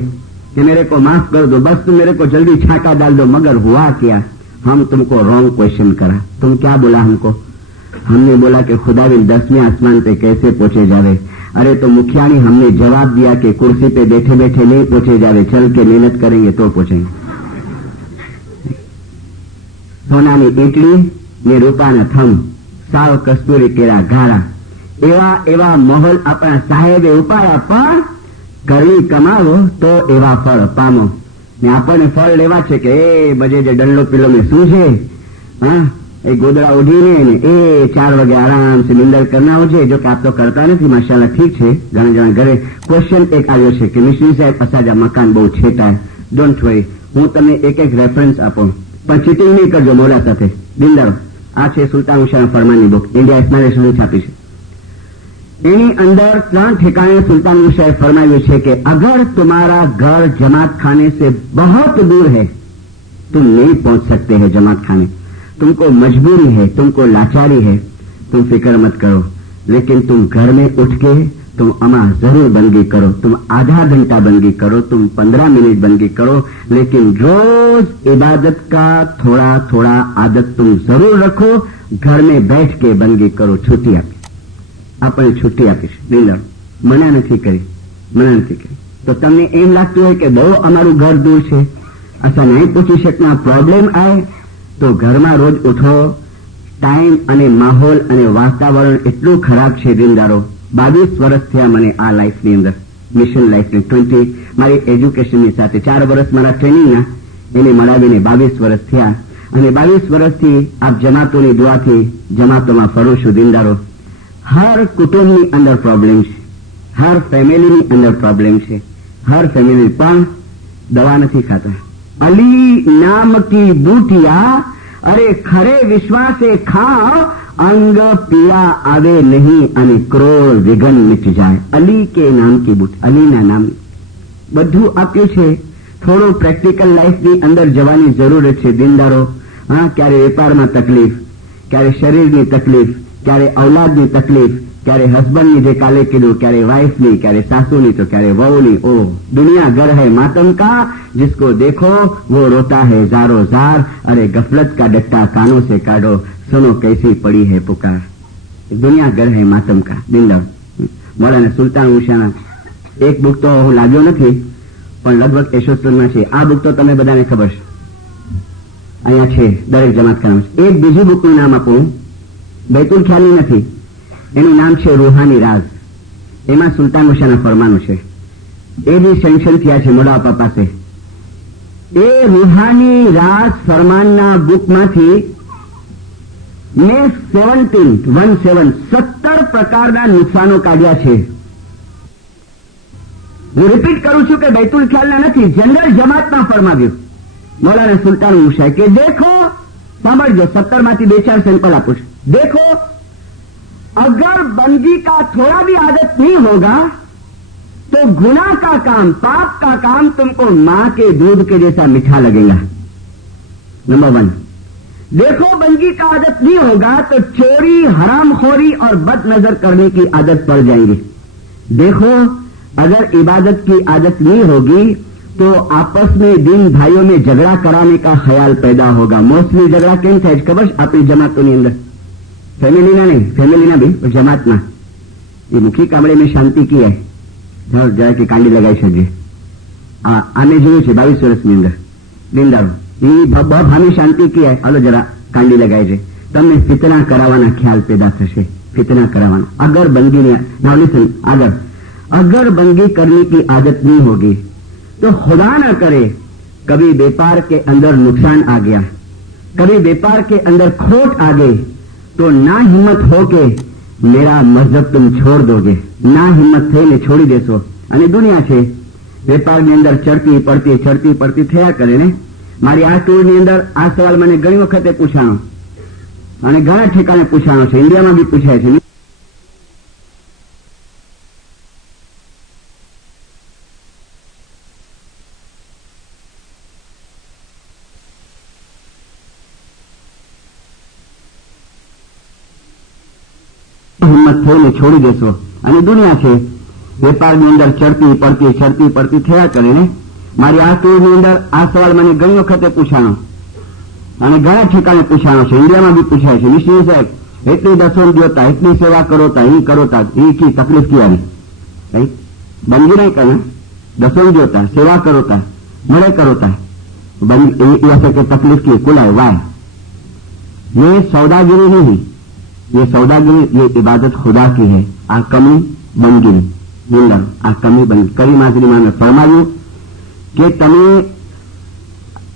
कि मेरे को माफ कर दो, बस तुम मेरे को जल्दी छाका डाल दो। मगर हुआ क्या, हम तुमको रॉन्ग क्वेश्चन करा। तुम क्या बोला हमको? हमने बोला कि खुदाविंद 10वें आसमान पे कैसे पहुंचे जावे? अरे तो मुखियानी हमने जवाब दिया कि कुर्सी पे बैठे बैठे नहीं पहुंचे जावे, चल के मेहनत करेंगे तो पहुंचेंगे। सोनानी ईटली ने रूपाना थम, साव कस्तूरी केरा घाड़ा, एवा एवा महल अपना साहेबे उपाया, पण करवी कमावो तो एवा फल पामो। ने आपने फल लेवा छे के ए बजे जे डल्लो पीलो में शू छे, हाँ ए गोदड़ा उठीने ने ए 4 वागे आराम से निंदर करना हो छे। जो कि आप तो करता नहीं, माशाल्लाह ठीक छे। घણા જણા ઘરે क्वेश्चन एक આવ્યો છે કે મિશ્રી સાહેબ અસાજા મકાન બહુ છેટા, ડોન્ટ વરી, હું તમને એક રેફરન્સ આપું, પણ ચીટિંગ નહીં કરજો મોલા સાથે. દિલદારો, આ છે સુલતાન હુસૈન ફરમાનની બુક, ઇન્ડિયા એક્સપ્લેનેશન છાપી છે. એની અંદર 3 ठिकाने सुल्तान मुशाह फरमाया है कि अगर तुम्हारा घर जमात खाने से बहुत दूर है, तुम नहीं पहुंच सकते हैं जमात खाने, तुमको मजबूरी है, तुमको लाचारी है, तुम फिक्र मत करो, लेकिन तुम घर में उठ के तुम अमा जरूर बंदगी करो, तुम आधा घंटा बंदगी करो, तुम 15 मिनट बंदगी करो, लेकिन रोज इबादत का थोड़ा थोड़ा आदत तुम जरूर रखो, घर में बैठ के बंदगी करो. छुट्टी आपी, આપણે છુટ્ટી આપીશ. દિલદાર, મના નથી કરી. તો તમને એમ લાગતું હોય કે બહુ અમારું ઘર દૂર છે, અચ્છા નહીં પહોંચી શકના, પ્રોબ્લેમ આવે તો ઘરમાં રોજ ઉઠો. ટાઈમ અને માહોલ અને વાતાવરણ એટલું ખરાબ છે દિલદારો. 22 વર્ષ થયા મને આ લાઈફની અંદર, મિશન લાઈફની 20 મારી એજ્યુકેશનની સાથે 4 વર્ષ મારા ટ્રેનિંગના, એને મળાવીને 22 વર્ષ થયા. અને 22 વર્ષથી આપ જમાતોની દુઆથી જમાતોમાં ફરું છું દિલદારો. हर कुटुंबની અંદર પ્રોબ્લેમ છે, હર ફેમિલીની અંદર પ્રોબ્લેમ છે. હર ફેમિલી પણ દવા નથી ખાતા. અલી નામ की बूटिया, अरे खरे विश्वासे खाओ, अंग पीड़ा आवे नहीं અને ક્રોધ વિઘન મિટ જાય. અલી કે નામ की बूटी, અલીના નામ બધું આપ્યું છે. થોડું પ્રેક્ટિકલ લાઈફની અંદર જવાની જરૂર છે દિલદારો. હા, ક્યારે વેપારમાં તકલીફ, ક્યારે શરીરની તકલીફ, ક્યારે औलादની તકલીફ, ક્યારે હસબન્ડની જે કાલે કીધું, ક્યારે વાઇફની, ક્યારે સાસુની, તો ક્યારે વહુની. ઓ दुनिया घर है मातम का, जिसको देखो वो रोता है जारो जार, अरे गफलत का डट्टा कानों से काढ़ो, सुनो कैसी पड़ी है पुकार. दुनिया घर है मातम का. દિલદાર, મૌલાના સુલતાન હુસૈન એક બુક તો હું લાવ્યો નથી, પણ લગભગ એશોસ્તરમાં છે. આ બુક તો તમે બધાને ખબર છે, અહીંયા છે દરેક જમાત ખાનામાં. એક બીજી બુકનું નામ આપું, बैतुल ख्याली नहीं, एनु नाम छे रूहानी राज. एमा सुल्तान हुसैन फरमानु छे, ए भी सेंक्शन थया छे मोड़ा पापा से. ए रूहानी राज फरमानना बुक मांथी मैं 17 प्रकारना नुकसानो काढ्या छे. हूँ रिपीट करूं छूं के बैतुल ख्यालना नहीं, जनरल जमातना फरमाव्युं मौलाना सुल्तान मुशाह के देखो, सामझो 17 मांथी 2-4 सैंपल आपूं छुं. देखो, अगर बंदगी का थोड़ा भी आदत नहीं होगा तो गुनाह का काम, पाप का काम तुमको मां के दूध के जैसा मीठा लगेगा. नंबर 1. देखो, बंदगी का आदत नहीं होगा तो चोरी, हरामखोरी और बद नजर करने की आदत पड़ जाएगी. देखो, अगर इबादत की आदत नहीं होगी तो आपस में दिन भाइयों में झगड़ा कराने का ख्याल पैदा होगा. मोस्टली झगड़ा केम थाय खबर? अपनी जमातों अंदर, फैमिली ना नहीं, फैमिली ना भी जमात ना ये मुखी कामड़े में शांति की है जरा की कांडी लगाई सकजे आने जो 22 वर्षनी अंदर दिनदारो ये बहुत हामी शांति की है हलो जरा कांडी लगाई छे तमने फितना करावाना ख्याल पैदा थशे फितना करावाना अगर बंदी ने नाउ लिसन अगर बंदी करने की आदत नहीं होगी तो खुदा न करे कभी व्यापार के अंदर नुकसान आ गया कभी व्यापार के अंदर खोट आ गई तो ना हिम्मत हो के मेरा मजहब तुम छोड़ दोगे ना हिम्मत थईने छोड़ी देशो अने दुनिया छे वेपारनी अंदर चढ़ती पड़ती थया करे ने मारी आ टूरनी अंदर आ सवाल मने घणी वखते पूछाणो अने घणा ठेकाणे पूछाणो छे इंडियामां बी पूछाय छे हिम्मत थईने छोड़ी देशो अने दुनिया छे वेपारनी अंदर चढ़ती पड़ती थया करे ने मारी आ टूरनी अंदर आ सवाल मने घणी वखते पूछाणो अने घणा ठेकाणे पूछाणो छे इंडियामां बी पूछाय छे मिस्टर साहेब एटली दसों द्योता एटली सेवा करोता ई करोता ई की तकलीफ की आवी राइट बंदी नहीं करना दसों द्योता सेवा करोता मळे करोता बंदी ये ऐसे के तकलीफ की कुलाय वाय ये सौदागिरी नहीं ये सौदागिरी ये इबादत खुदा की है आ कमी बंदगी निंदर आ कमी बंद करी माजरी माने फरमाव्યું કે તમે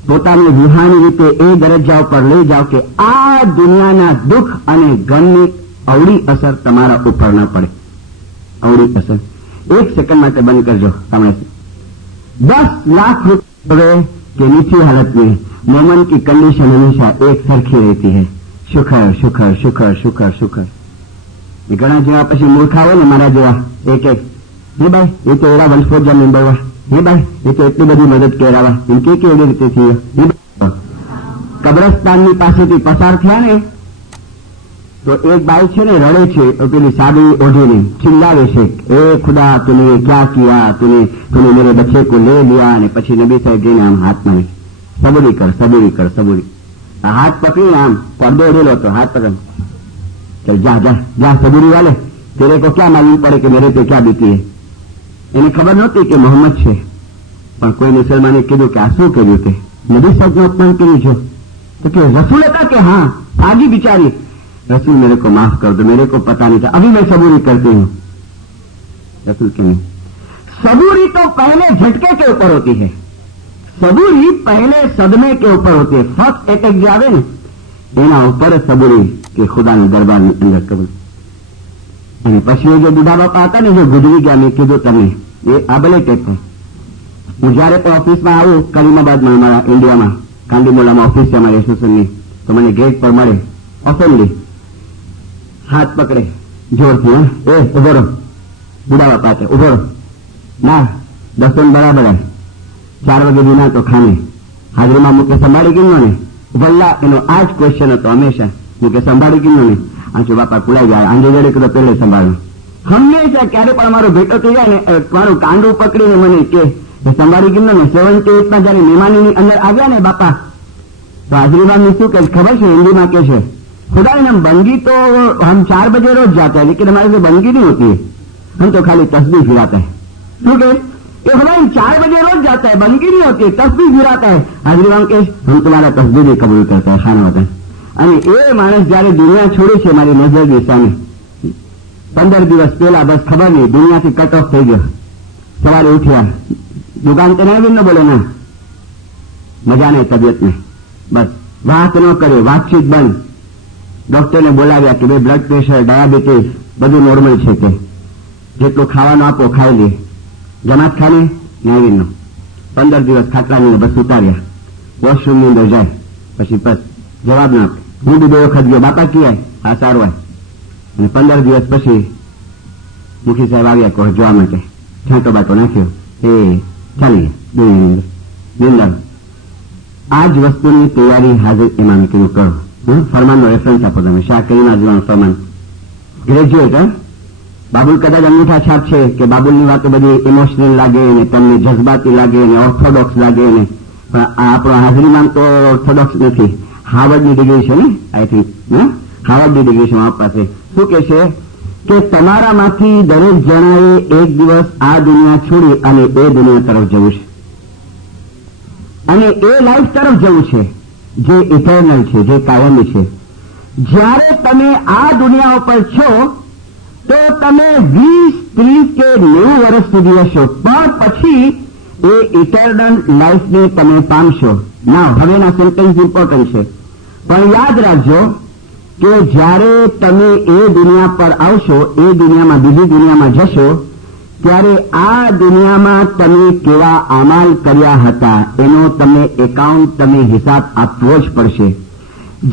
પોતાની રૂહાની રીતે એ દરજ્જા ઉપર લઈ જાઓ કે આ દુનિયાના દુઃખ અને ગમની અવળી અસર તમારા ઉપર ન પડે અવળી અસર એક સેકન્ડ માટે બંધ કરજો સામે 10 लाख रुपए की नीची हालत में मोमन की कंडीशन हमेशा एक सरखी रहती है शुक्र शुक्र शुक्र शुक्र शुक्र घणा जेवा पछी मूर्खा होय ने मारा जेवा एक हे भाई ये तो एरा वंशफोजा मेंबर हुआ हे भाई ये तो इतनी बड़ी मदद करावा इनके केवी रीते थी कब्रस्तान पासेथी पसार थया ने तो एक बाई छे ने रड़े छे तो पेली सादी ओढ़ीने चिल्लावे छे ए खुदा तूने क्या किया तूने मेरे बच्चे को ले लिया ने पछी नबी साहेब जईने आम हाथ मारे सबूरी कर सबूरी हाथ पकड़ी आम पर्दो ओढ़ेलो तो हाथ पकड़ चल जा जा जा सबूरी वाले तेरे को क्या मालूम पड़े कि मेरे पे क्या बीती है એને ખબર નહોતી કે મોહમ્મદ છે પણ કોઈ મુસલમાને કીધું કે આ શું કર્યું તે નબી સાહેબનું અપમાન કર્યું છે तो कि रसूल था कि हाँ आजी बिचारी रसूल मेरे को माफ कर दो मेरे को पता नहीं था अभी मैं सबूरी करती हूँ रसूल के नहीं सबूरी तो पहले झटके के ऊपर होती है सबूरी पहले सदमे के ऊपर होती है फर्स्ट अटैक जो आवे ने एना ऊपर सबूरी के खुदा ने दरबार में अंदर कबूल અને પછી જે બુઢા બાપા હતા ને જે ગુજરી ગયા મેં કીધું તમે એ આબલે ટેપ હું જયારે પણ ઓફિસમાં આવું કરીમાબાદમાં અમારા ઇન્ડિયામાં કાંડીમોલામાં ઓફિસ છે અમારી એસોસિએશનની તો મને ગેટ પર મળે ઓફનલી હાથ પકડે જોરથી એ ઉભો રહો બુઢા બાપા હતા ઉભો રહો ના દસોન બરાબર 4 વાગે વિના તો ખાને હાજરીમાં મૂકે સંભાળી ગયો ને વલ્લા એનો આ જ ક્વેશ્ચન હતો હંમેશા મૂકે સંભાળી ગયો ને આંચો બાપા કુલાઈ જાય આંજે જડે તો પેલે સંભાળો હંમેશા ક્યારે પણ મારો ભેટો થઈ જાય ને મારું કાંડું પકડીને મને કે સંભાળી ગયો ને 78 માં જયારે મહેમાનની અંદર આવ્યા ને બાપા तो हाजरीबाग में शू खबर है हिंदी में के खुदा हम बंगी तो हम 4 बजे रोज जाते हैं लेकिन हमारे से बंगी नहीं होती है हम तो खाली तस्बीह फिराते हैं क्यों के ये हमारे 4 बजे रोज जाता है बंगी नहीं होती है तस्बीह फिराता है हाजरीबाग के हम तुम्हारा तस्बीह भी कबूल करते हैं खाना होता है અને એ માણસ જયારે દુનિયા છોડી છે મારી નજરની સામે 15 દિવસ પહેલા બસ ખબર નહીં દુનિયાથી કટ ઓફ થઈ ગયો સવારે ઉઠ્યા દુકાન તો નહીં ન બોલે ના મજા નહીં તબિયત ને બસ વાત ન કરે વાતચીત બંધ ડોક્ટરને બોલાવ્યા કે ભાઈ બ્લડ પ્રેશર ડાયાબિટીસ બધું નોર્મલ છે તે જેટલું ખાવાનું આપો ખાઈ લે જમાત ખાને ન્યાવીનો 15 દિવસ ખાટલાની બસ ઉતાર્યા વોશરૂમની અંદર જાય પછી બસ જવાબ ના આપે હું બી 2 વખત ગયો બાપા ક્યાં આ સારું હોય અને 15 દિવસ પછી મુખી સાહેબ આવ્યા કહો જોવા માટે છાંટો બાટો નાખ્યો એ ચાલી ગયા દિનદાર આ જ વસ્તુની તૈયારી હાજર ઇમામે કીધું કરો ફરમાનનો રેફરન્સ આપો તમે શાહ કરીમ આજવાનું ફરમાન ગ્રેજ્યુએટ બાબુલ કદાચ અંગૂઠા છાપ છે કે બાબુલની વાતો બધી ઇમોશનલ લાગે ને તમને જજ્બાતી લાગે ને ઓર્થોડોક્સ લાગે ને પણ આ આપણો હાજરીમાં તો ઓર્થોડોક્સ નથી હાર્વર્ડની ડિગ્રી છે ને આઈ થિંક હાર્વર્ડની ડિગ્રી છે મારા પાસે શું કે છે કે તમારામાંથી દરેક જણાએ એક દિવસ આ દુનિયા છોડી અને એ દુનિયા તરફ જવું છે, અને એ લાઈફ તરફ જવું છે જે ઇટર્નલ છે, જે કાયમી છે. જ્યારે તમે આ દુનિયા ઉપર છો તો તમે 20, 30 કે 90 વર્ષ સુધી હશો, પણ પછી એ ઇટર્નલ લાઈફને તમે પામશો. ના, હવેના સેન્ટેન્સ ઇમ્પોર્ટન્ટ છે, પણ યાદ રાખજો કે જ્યારે તમે એ દુનિયા પર આવશો, એ દુનિયામાં બીજી દુનિયામાં જશો, ત્યારે આ દુનિયામાં તમે કેવા અમાલ કર્યા હતા એનો તમે એકાઉન્ટ, તમે હિસાબ આપવો જ પડશે.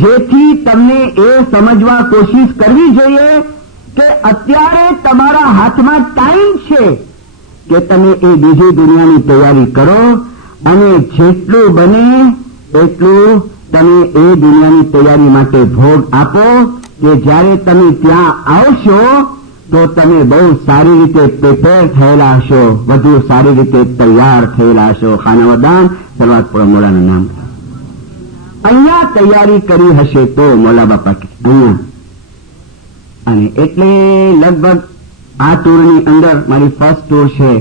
જેથી તમને એ સમજવા કોશિશ કરવી જોઈએ કે અત્યારે તમારા હાથમાં ટાઈમ છે કે તમે એ બીજી દુનિયાની તૈયારી કરો, અને જેટલું બને એટલું તમે એ દુનિયાની તૈયારી માટે ભોગ આપો કે જ્યારે તમે ત્યાં આવશો તો તમે બહુ સારી રીતે પ્રિપેર થયેલા હશો, વધુ સારી રીતે તૈયાર થયેલા હશો. ખાનાવદાન સલવાત પડો મોલાના નામ. અહીંયા તૈયારી કરી હશે તો મોલા બાપા કે અહીંયા. અને એટલે લગભગ આ ટૂરની અંદર મારી ફર્સ્ટ ટૂર છે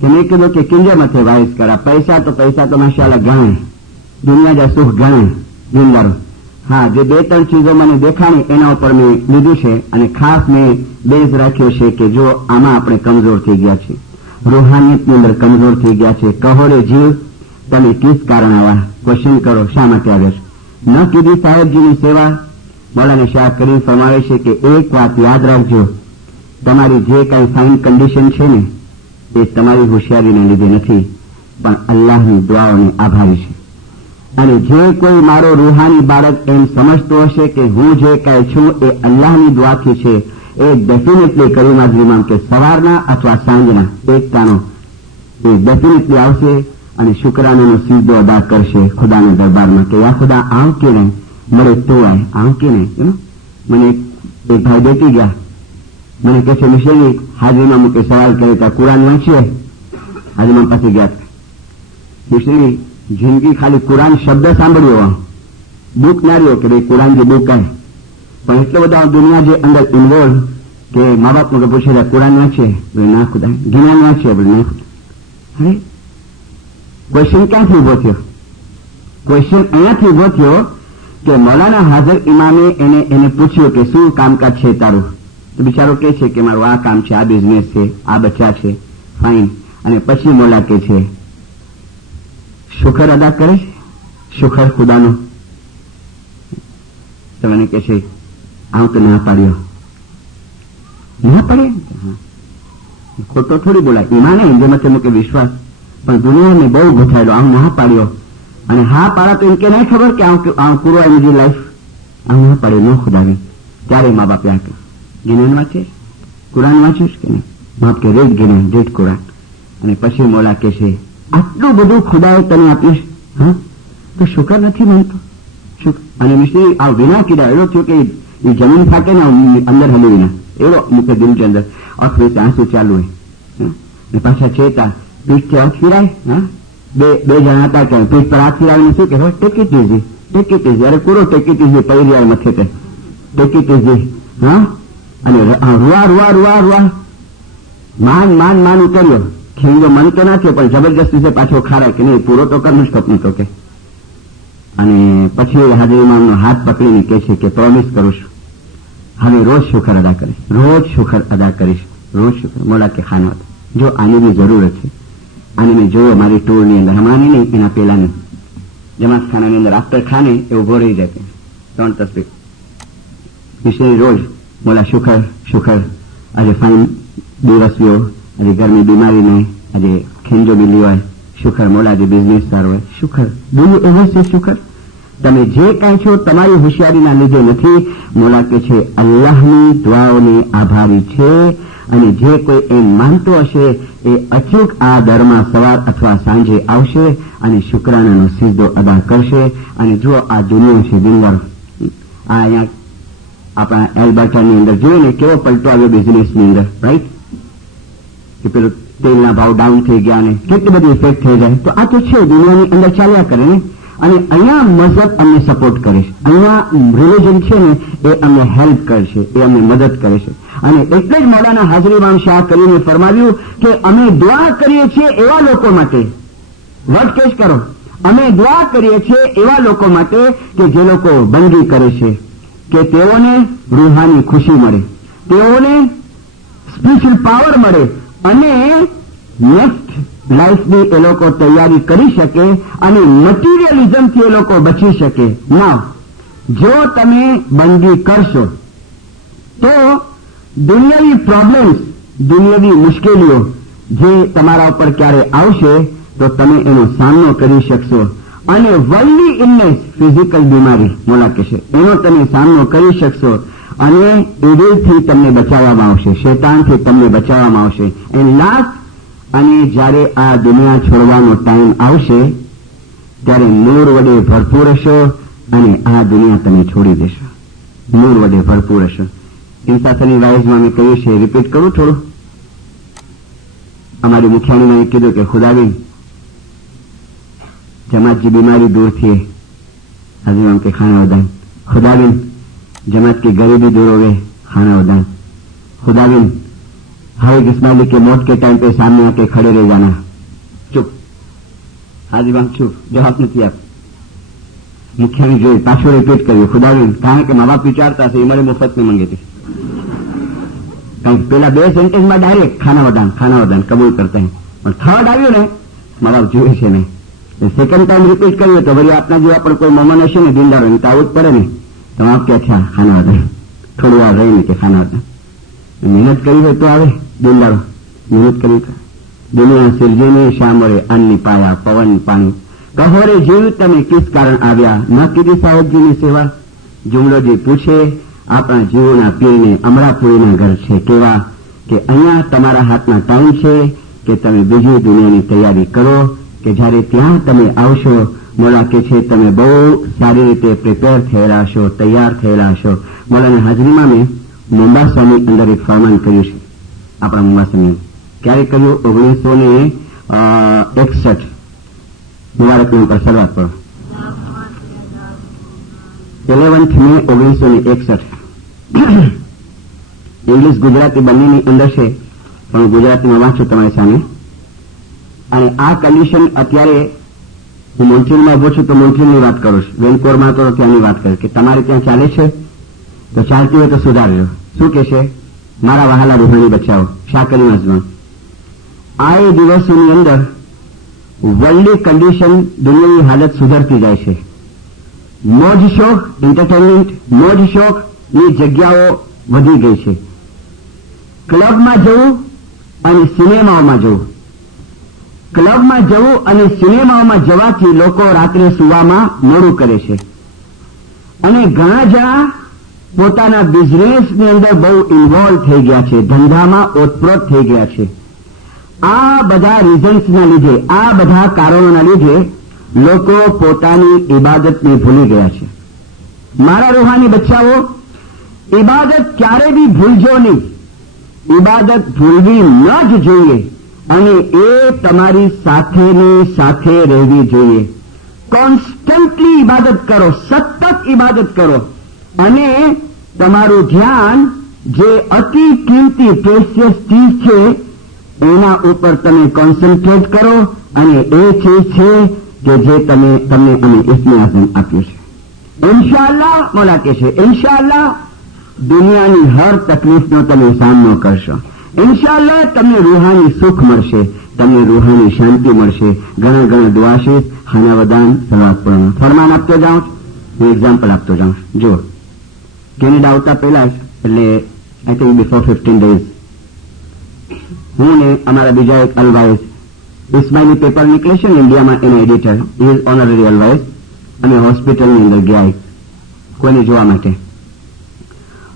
કે મેં કીધું કે કિંજમતે વાઇસ કરા. પૈસા તો માશાલ્લાહ ગણે, દુનિયા જા સુખ ગણે જિંદારો. હા, જે 2-3 ચીજો મને દેખાણી એના ઉપર મેં લીધું છે, અને ખાસ મેં બેઝ રાખ્યો છે કે જો આમાં આપણે કમજોર થઈ ગયા છે, રૂહાનિયતની અંદર કમજોર થઈ ગયા છે. કહોરે જીવ તમે કિસ કારણ આવા ક્વેશ્ચન કરો, શા માટે આવ્યો છો? ન કીધી સાહેબજીની સેવા. મૌલાના શાહ કરીમ ફરમાવે છે કે એક વાત યાદ રાખજો, તમારી જે કઈ ફાઇન કન્ડિશન છે ને એ તમારી હોશિયારીને લીધે નથી, પણ અલ્લાહની દુઆઓને આભારી છે. અને જે કોઈ મારો રૂહાની બાળક એમ સમજતો હશે કે હું જે કહે છું એ અલ્લાહની દુઆથી છે, એ ડેફિનેટલી કરીમાજલીમાં કે સવારના અથવા સાંજના એક ટાણો એ ડેફિનેટલી આવશે અને શુક્રાનાનો સીધો અદા કરશે ખુદાના દરબારમાં કે યા ખુદા આવ કે નહીં, મળે તો આવ કે નહીં. મને એક ભાઈ બેઠી ગયા, મને કહે છે મિશેલી હાજરીમાં મૂકે સવાલ કરે તો કુરાન વાંચીએ. હાજરીમાં પાસે ગયા, મિશેલી જિંદગી ખાલી કુરાન શબ્દ સાંભળ્યો, બુક ના રહ્યો કે ભાઈ કુરાન જે બુક આવે, પણ એટલો બધા દુનિયા જે અંદર ઇન્વોલ્વ કે મા બાપ મને પૂછે કુરાન વાંચીએ, ના ખુદા. જ્ઞાન વાંચીએ, ના ખુદા. અરે ક્વેશ્ચન ક્યાંથી ઉભો થયો? ક્વેશ્ચન અહીંયાથી ઉભો થયો કે મૌલાના હાજર ઇમામે એને પૂછ્યું કે શું કામકાજ છે તારું? તો બિચારો કે છે કે મારું આ કામ છે, આ બિઝનેસ છે, આ બચ્ચા છે, ફાઇન. અને પછી મોલા કે છે શુકર અદા કરે છે, શુકર ખુદાનો. તો મને કે છે આવું તો ના પાડ્યો. ના પડે, ખોટો થોડી બોલાય. ઈમાન હિન્દુમાં મૂકે વિશ્વાસ, પણ દુનિયાને બહુ ગુથાયેલો. આમ ના પાડ્યો, અને હા પાડા તો એમ કે નહીં ખબર કે આમ પૂરો આવી બીજી લાઈફ આમ ના પડે ન ખુદાવી. ત્યારે મા બાપે આ જ્ઞાન વાંચે, કુરાન વાંચ્યું કે નહીં? બાપ કે રેડ જ્ઞાન, રેડ કુરાન. અને પછી મોલા કે છે આટલું બધું ખુદાએ તને આપ્યું, હા તો શુકર નથી માનતો. અને મિશ્રી આ વિના કીધા એવો થયો કે એ જમીન ફાકે ને અંદર હલી વિના એવો મૂકે દિલ કે અંદર અખરી આંસુ ચાલુ હોય. પાછા ચેતા પીઠથી હાથ ફિરાય. હા, બે જણા હતા કે પીઠ પર હાથ ફિરાવીને શું કે take it easy, take it easy. અરે પૂરો ટેક ઇટ ઇઝી પડી રહ્યા મથે તે ટેક ઇટ ઇઝી. હા, અને રૂવા માન ઉતર્યો. ખેંગો મન તો ના થયો, પણ જબરજસ્તી છે પાછો ખારાય કે નહીં પૂરો તો કરવું જ કપની તો કે. અને પછી હાજરીમાં હાથ પકડીને કહે છે કે પ્રોમિસ કરું છું હવે રોજ શુકર અદા કરીશ, રોજ શુકર અદા કરીશ, રોજ શુકર. મોલા કે ખાના જો આની બી જરૂરત છે, આને મેં જોયો મારી ટૂરની અંદર, હમણાંની નહીં એના પહેલાની જમાત ખાનાની અંદર આફ્ટર ખાને એ ઉભો રહી જાય 3 તસબીહ વિશે રોજ. મોલા શુકર શુકર, આજે ફાઇન દિવસ ગયો, આજે ઘરની બીમારી નહીં, આજે ખેંજો મિલી હોય, શુકર. મોલા આજે બિઝનેસ સારો હોય, શુકર. બોલું એવું છે શુકર. તમે જે કાંઈ છો તમારી હોશિયારીના લીધે નથી. મોલા કે છે અલ્લાહની દુઆઓને આભારી છે, અને જે કોઈ એમ માનતો હશે એ અચૂક આ દરમાં સવાર અથવા સાંજે આવશે અને શુક્રાનાનો સિજદો અદા કરશે. અને જો આ દુનિયા છે દિનવાર, આ અહીંયા આપણા એલ્બર્ટાની અંદર જોઈએ ને કેવો પલટો આવ્યો બિઝનેસની અંદર, રાઈટ? કે પેલું તેલના ભાવ ડાઉન થઈ ગયા ને કેટલી બધી ઇફેક્ટ થઈ જાય. તો આ તો છે દુનિયાની અંદર ચાલ્યા કરે ને. અને અહીંયા મઝહબ અમને સપોર્ટ કરે છે, અહીંયા રિલિજન છે ને એ અમને હેલ્પ કરશે, એ અમને મદદ કરે છે. અને એટલે જ મૌલાના હાજરી ઇમામ શાહ કરીને ફરમાવ્યું કે અમે દુઆ કરીએ છીએ એવા લોકો માટે, વર્ડ કેશ કરો, અમે દુઆ કરીએ છીએ એવા લોકો માટે કે જે લોકો બંદગી કરે છે, કે તેઓને રૂહાની ખુશી મળે, તેઓને સ્પિરિચ્યુઅલ પાવર મળે અને નેક્સ્ટ લાઈફની એ લોકો તૈયારી કરી શકે અને મટીરિયલિઝમથી એ લોકો બચી શકે. ના, જો તમે બંદગી કરશો તો દુનિયાવી પ્રોબ્લેમ્સ, દુનિયાવી મુશ્કેલીઓ જે તમારા ઉપર ક્યારે આવશે તો તમે એનો સામનો કરી શકશો અને વર્લ્ડલી ઇલનેસ, ફિઝિકલ બીમારી મોલા કહેશે, એનો તમે સામનો કરી શકશો અને એડલથી તમને બચાવવામાં આવશે, શૈતાનથી તમને બચાવવામાં આવશે. એન્ડ લાસ્ટ, અને જ્યારે આ દુનિયા છોડવાનો ટાઈમ આવશે ત્યારે નૂર વડે ભરપૂર હશો અને આ દુનિયા તમે છોડી દેશો. નૂર વડે ભરપૂર હશો. ઇન્સાફની વાઇઝમાં મેં કહ્યું છે, રિપીટ કરું થોડું. અમારી મુખ્યાણીમાં કીધું કે ખુદાબીન जमात की बीमारी दूर थी, हाजिर हम के खाना वदान. खुदाबिन जमात की गरीबी दूर हो गई, खाना वदान. खुदाबिन हर इस्माइली के मौत के टाइम पे सामने आके खड़े रह जाना. चुप हाजिर हम चुप, जवाब नहीं आप. मुख्याणी जो पाछो रिपीट કર્યું, खुदाबिन કારણ કે મા બાપ વિચારતા છે એ મારે મફત ની માંગી હતી. કારણ કે પેલા બે સેન્ટેન્સમાં ડાયરેક્ટ ખાના વદાન કબૂલ કરતા હૈ, પણ થર્ડ આવ્યું ને મા બાપ જોયું છે નહીં. સેકન્ડ ટાઈમ રિપીટ કર્યું તો વળી આપના જેવા પણ કોઈ મહેમાન હશે ને દિલદારો તો આવું જ પડે ને, તો આપ કે અચ્છા ખાના વદાન, થોડી વાર રહીને કે ખાના વદાન. મહેનત કરી હોય તો આવે દિલદારો, મહેનત કરી. દુનિયા સિરજીને શા મળે, અન્ની પાયા પવન પાણી, કહો રે જીવ તમે કિસ કારણ આવ્યા, ન કીધી સાહેબજીની સેવા. જુમલોજી પૂછે આપણા જીવોના પીરને અમરાપુરીના ઘર છે કેવા, કે અહીંયા તમારા હાથમાં ટાઈમ છે કે તમે બીજી દુનિયાની તૈયારી કરો, કે જ્યારે ત્યાં તમે આવશો મોલા કે છે તમે બહુ સારી રીતે પ્રિપેર થયેલા હશો, તૈયાર થયેલા હશો. મોલાની હાજરીમાં મેં મોમ્બાસાની અંદર એક ફરમાન કર્યું છે, આપણા મોમ્બાસાની. ક્યારે કર્યું? 1961. મુબારક નામ પર શરૂઆત કરો. 11th મે 1961. ઇંગ્લિશ ગુજરાતી બંનેની અંદર છે, પણ ગુજરાતીમાં વાંચું તમારી સામે. અને આ કન્ડિશન અત્યારે હું મોન્ટ્રીલમાં ઉભો છું તો મોન્ટ્રીલની વાત કરું છું, વેનકોરમાં તો ત્યાંની વાત કરું કે તમારે ત્યાં ચાલે છે તો ચાલતી હોય તો સુધારજો. શું કે છે? મારા વહાલા રૂહાની બચાવો, શાકરી નજમાં. આ એ દિવસોની અંદર વર્લ્ડની કન્ડિશન, દુનિયાની હાલત સુધરતી જાય છે. મોજ શોખ, એન્ટરટેનમેન્ટ, મોજ શોખ ની જગ્યાઓ વધી ગઈ છે. ક્લબમાં જવું અને સિનેમાઓમાં જવું, ક્લબમાં જવું અને સિનેમાઓમાં જવાથી લોકો રાત્રે સુવામાં મોડું કરે છે અને ઘણા જણા પોતાના બિઝનેસની અંદર બહુ ઇન્વોલ્વ થઈ ગયા છે, ધંધામાં ઓતપ્રોત થઈ ગયા છે. આ બધા રીઝન્સના લીધે, આ બધા કારણોના લીધે લોકો પોતાની ઇબાદતને ભૂલી ગયા છે. મારા રૂહાની બચ્ચાઓ, ઇબાદત ક્યારે બી ભૂલજો નહીં. ઇબાદત ભૂલવી ન જ જોઈએ અને એ તમારી સાથેની સાથે રહેવી જોઈએ. કોન્સ્ટન્ટલી ઇબાદત કરો, સતત ઇબાદત કરો અને તમારું ધ્યાન જે અતિ કિંમતી પ્રેશિયસ ચીજ છે એના ઉપર તમે કોન્સન્ટ્રેટ કરો અને એ ચીજ છે કે જે તમને અમે ઇસ્મે આઝમ આપ્યું છે. ઇન્શાઅલ્લાહ મોલા કે છે, ઇન્શાઅલ્લાહ દુનિયાની હર તકલીફનો તમે સામનો કરશો. ઇન્શાઅલ્લાહ તમને રૂહાની સુખ મળશે, તમને રૂહાની શાંતિ મળશે. ઘણા ઘણા દુઆ છે, ખાના વદાન સલાવત પઢવાનું ફરમાન આપતો જાઉં છું, હું એક્ઝામ્પલ આપતો જાઉં છું. જુઓ, કેનેડા આવતા પહેલા જ, એટલે આઈ થિંક બિફોર 15 days, હું ને અમારા બીજા એક અલવાઇઝ ઇસ્માઇલી પેપર નીકળે છે ને ઇન્ડિયામાં, એના એડિટર, ઇઝ ઓનરરી અલવાઇઝ, અને હોસ્પિટલની અંદર ગયા કોઈને જોવા માટે.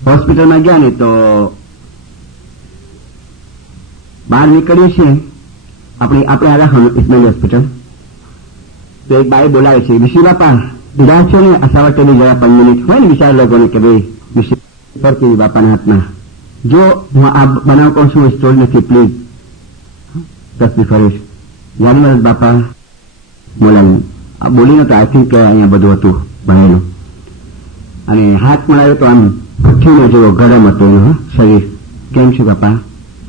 હોસ્પિટલમાં ગયા ને તો બહાર નીકળીએ છીએ આપણે આ રાખવાનું ઇસ્માઇલી હોસ્પિટલ, તો એક બાઈ બોલાવે છે, વિશી બાપા પીડા છો ને અસાવટેલી જરા 5 મિનિટ હોય ને વિચાર લોકોને કે ભાઈ વિશી પડતી બાપાના હાથમાં, જો હું આ બનાવ કહું છું સ્ટોર નથી, પ્લીઝ તકલીફ કરીશ. યાદ બાપા બોલાવ્યું, આ બોલીને તો આઈ થિંક અહીંયા બધું હતું ભણેલું, અને હાથ મળાયો તો આમ ભઠ્ઠીનો જેવો ગરમ હતો એનું શરીર, કેમ છે બાપા,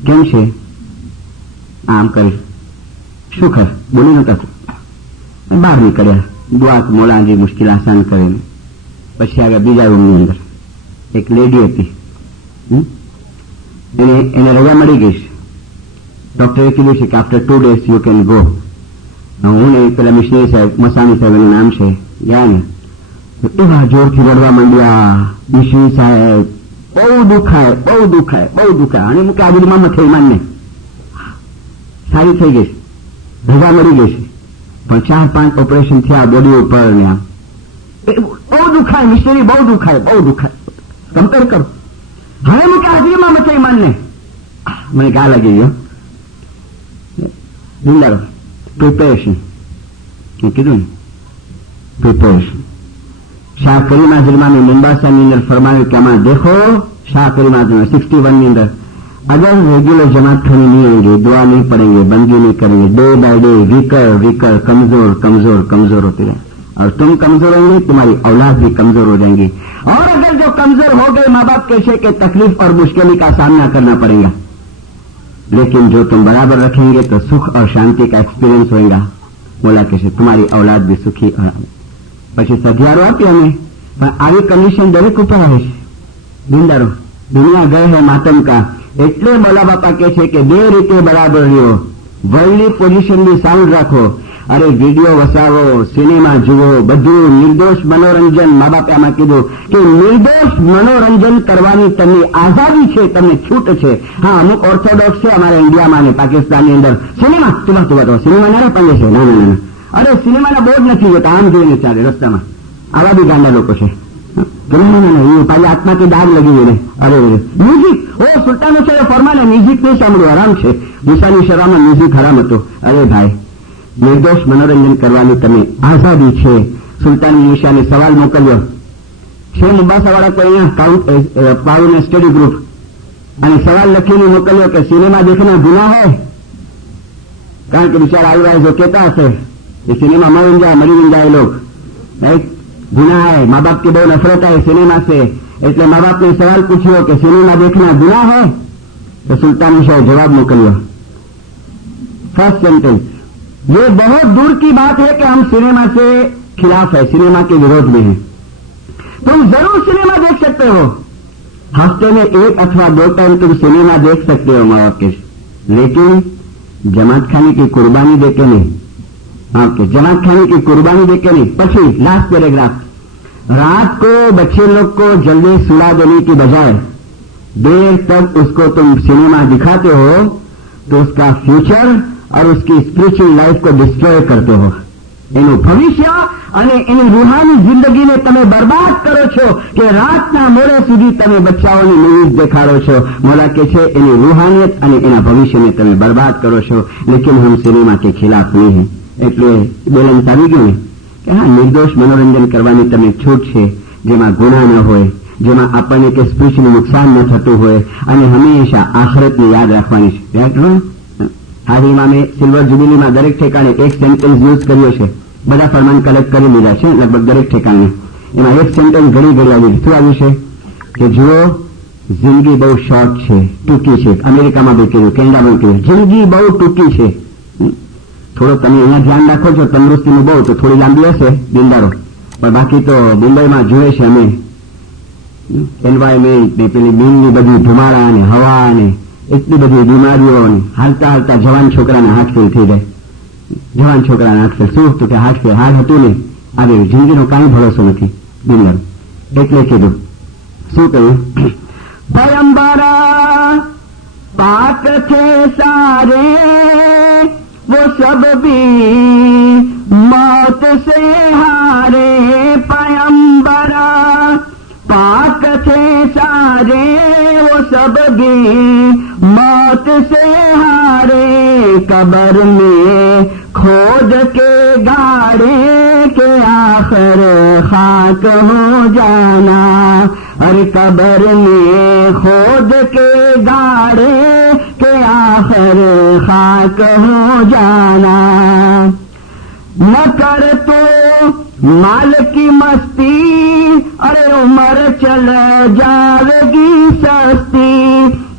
કેમ છે? આમ કરી શું ખર બોલી નતા. બહાર નીકળ્યા, દુઆ મોલાજી મુશ્કેલ આસાન કરીને. પછી આવ્યા બીજા રૂમની અંદર. એક લેડી હતી, એને રજા મળી ગઈ છે. ડોક્ટરે કીધું છે કે after 2 days you can go. હું ને પેલા મિશનરી સાહેબ, મસાણી સાહેબ એનું નામ છે, ગયા ને એવા જોરથી રડવા માંડ્યા. મિશનરી સાહેબ બહુ દુખાય, બહુ દુખાય, બહુ દુખાય. અને મૂકે આ બધું મામા થઈ માનને સારી થઈ ગઈ છે, રજા મળી ગઈ છે. પણ 4-5 ઓપરેશન થયા બોડી ઉપર ને આમ બહુ દુખાય. મિશનરી બહુ દુખાય, બહુ દુખાય. કમ્પેર કરો. હવે મૂકે હાજરીમાં મચાઈ માનને. મને ગા લાગી ગયો. પ્રિપેરેશન કીધું ને, પ્રિપેરેશન. શાહ કરીમ હાજરીમાં મેં મુંબાસાની અંદર ફરમાવ્યું કે આમાં દેખો शाह करीम 61 ની અંદર अगर रेगुलर जमात खानी नहीं आएंगे, दुआ नहीं पढ़ेंगे, बंदगी नहीं करेंगे, डे बाय डे वीकर कमजोर कमजोर कमजोर होते हैं. और तुम कमजोर होंगे, तुम्हारी औलाद भी कमजोर हो जाएंगी. और अगर जो कमजोर हो गए, माँ बाप कैसे कि तकलीफ और मुश्किल का सामना करना पड़ेगा. लेकिन जो तुम बराबर रखेंगे तो सुख और शांति का एक्सपीरियंस होगा. बोला कैसे तुम्हारी औलाद भी सुखी. और પછી સધિયારો આપી અમે, પણ આવી કન્ડિશન દરેક ઉપર આવે છે. દિનદારો દુનિયા ગયે હે માતમ કા. એટલે મોલા બાપા કહે છે કે બે રીતે બરાબર રહ્યો. વર્લ્ડની પોઝિશન ની સાઉન્ડ રાખો. અરે વિડીયો વસાવો, સિનેમા જુઓ, બધું નિર્દોષ મનોરંજન. મા બાપે આમાં કીધું કે નિર્દોષ મનોરંજન કરવાની તમને આઝાદી છે, તમને છૂટ છે. હા, અમુક ઓર્થોડોક્સ છે અમારા ઇન્ડિયામાં અને પાકિસ્તાનની અંદર સિનેમા તું સિનેમા ના પંગે છે. ના ના ના, અરે સિનેમાના બોર્ડ નથી જોતા, આમ જોઈને ચાલે રસ્તામાં. આવા બી ગાંડા લોકો છે. પાછી આત્માથી દાગ લગી ગઈ. અરે મ્યુઝિક, ઓ સુલતાનો છે ફરમાને મ્યુઝિક નહીં સાંભળવું હરામ છે. મુસાની શરામાં મ્યુઝિક હરામ હતું. અરે ભાઈ, નિર્દોષ મનોરંજન કરવાની તમે આઝાદી છે. સુલતાન નિશાને સવાલ મોકલ્યો છે મુંબાસાવાળા કોઈ અહીંયા પાઉને સ્ટડી ગ્રુપ, અને સવાલ લખીને મોકલ્યો કે સિનેમા દેખના ગુના હૈ. કારણ કે બિચારા આલવાય જો કહેતા હશે कि सिनेमा मरी जाए लोग, राइट, गुनाह है. माँ बाप की बहुत नफरत है सिनेमा से. એટલે माँ बाप ने सवाल पूछो कि सिनेमा देखना गुनाह है. तो सुल्तान शाह जवाब मोकलियो. फर्स्ट सेंटेंस, ये बहुत दूर की बात है कि हम सिनेमा से खिलाफ है, सिनेमा के विरोध में है. तुम जरूर सिनेमा देख सकते हो. हफ्ते में 1 अथवा 2 टाइम तुम सिनेमा देख सकते हो माँ बाप के, लेकिन जमात खाने की कुर्बानी देके नहीं. ओके, जमात खाने की कुर्बानी देके नहीं. पछी लास्ट पैराग्राफ, रात को बच्चे लोग को जल्दी सुला देने की बजाय देर तक उसको तुम सिनेमा दिखाते हो तो उसका फ्यूचर और उसकी स्पिरिचुअल लाइफ को डिस्ट्रॉय करते हो. એનું ભવિષ્ય અને એની રૂહાની જિંદગીને તમે બરબાદ કરો છો કે રાતના મોડે સુધી તમે બચ્ચાઓની મૂવીઝ દેખાડો છો. મોલા કે છે એની રૂહાનિયત અને એના ભવિષ્યને તમે બરબાદ કરો છો. લેકિન હમ સિનેમા કે ખિલાફ નહીં હૈ. એટલે બેલેન્સ આવી ગયું ને કે હા, નિર્દોષ મનોરંજન કરવાની તમે છૂટ છે, જેમાં ગુના ન હોય, જેમાં આપણને કે સ્પિરિચ્યુઅલ નુકસાન ન થતું હોય, અને હંમેશા આખરતને યાદ રાખવાની છે. હાજરીમાં મેં સિલ્વર જ્યુબિલીમાં દરેક ઠેકાણે એક સેન્ટેન્સ યુઝ કર્યો છે. બધા ફરમાન કલેક્ટ કરી લીધા છે લગભગ દરેક ઠેકાણે. એમાં એક સેન્ટેન્સ ઘણી ઘડી આવ્યું. શું આવ્યું છે કે જુઓ, જિંદગી બહુ શોર્ટ છે, ટૂંકી છે. અમેરિકામાં બી કહ્યું, કેનેડામાં કહ્યું, જિંદગી બહુ ટૂંકી છે. થોડો તમે અહીંયા ધ્યાન રાખો છો તંદુરસ્તીનું બહુ, તો થોડી લાંબી હશે દિનદારો. પણ બાકી તો મુંબઈમાં જોઈએ છે અમે એન્વાયરમેન્ટ ને પેલી બીનની બધી ધુમાડા અને હવા અને એટલી બધી બીમારીઓ, હાલતા હાલતા જવાન છોકરાના હાથ ફેલ થઈ જાય. જવાન છોકરાના હાથ ફેલ શું હતું કે હાથ ફેલ હાથ હતું ને આવી જિંદગીનો કાંઈ ભરોસો નથી દિનદારો. એટલે કીધું શું કહ્યું, પયંબરા પાક છે સારે वो सब भी मौत से हारे. पयंबरा पाक थे सारे वो सब भी मौत से हारे. कब्र में खोद के गाड़े के आखिर खाक हो जाना. अरे कब्र में खोद के गाड़े के आखिर खाक हो जाना. न कर तो माल की मस्ती, अरे उम्र चल जाएगी सस्ती.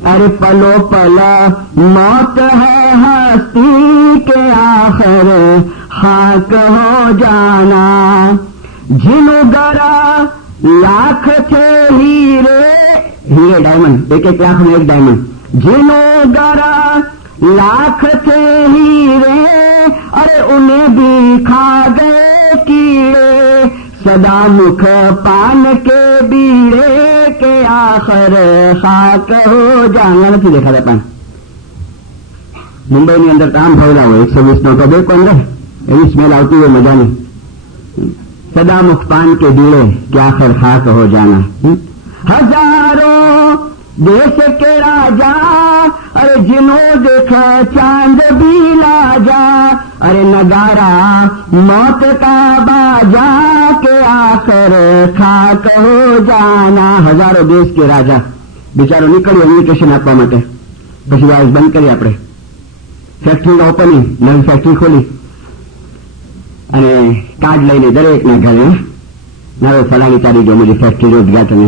अरे पलो पल मौत है हस्ती के आखिर खाक हो जाना। जीनु गरा लाख थे हीरे, हीरे डायमंड, एक एक लाख में एक डायमंड। जीनु गरा लाख थे हीरे, अरे उन्हें भी खा गए कीड़े। सदा मुख पान के बीड़े के आखिर खाक हो जाना। નથી દેખાતા પાન. મુંબઈની અંદર આમ ભરેલા હોય 120 નો કદે કોઈ અંદર એવી સ્મેલ આવતી હોય મજાની. સદા મુખ પાન કે બીડે કે આખિર ખાક હો જાના. હજારો देश के राजा, अरे जिन्हों देखा चांद भी लाजा। अरे नगारा मौत का बाजा के आखिर खाक हो जाना। हजारों देश के राजा બિચારો નીકળ્યો ઇન્વિટેશન આપવા માટે, પછી વાઇસ બંધ કરી. આપણે ફેક્ટરીનો ઓપનિંગ, નવી ફેક્ટરી ખોલી અને કાર્ડ લઈને દરેકના ઘરે નવો ફલાણી તારીખે મારી ફેક્ટરી ઉદઘાટન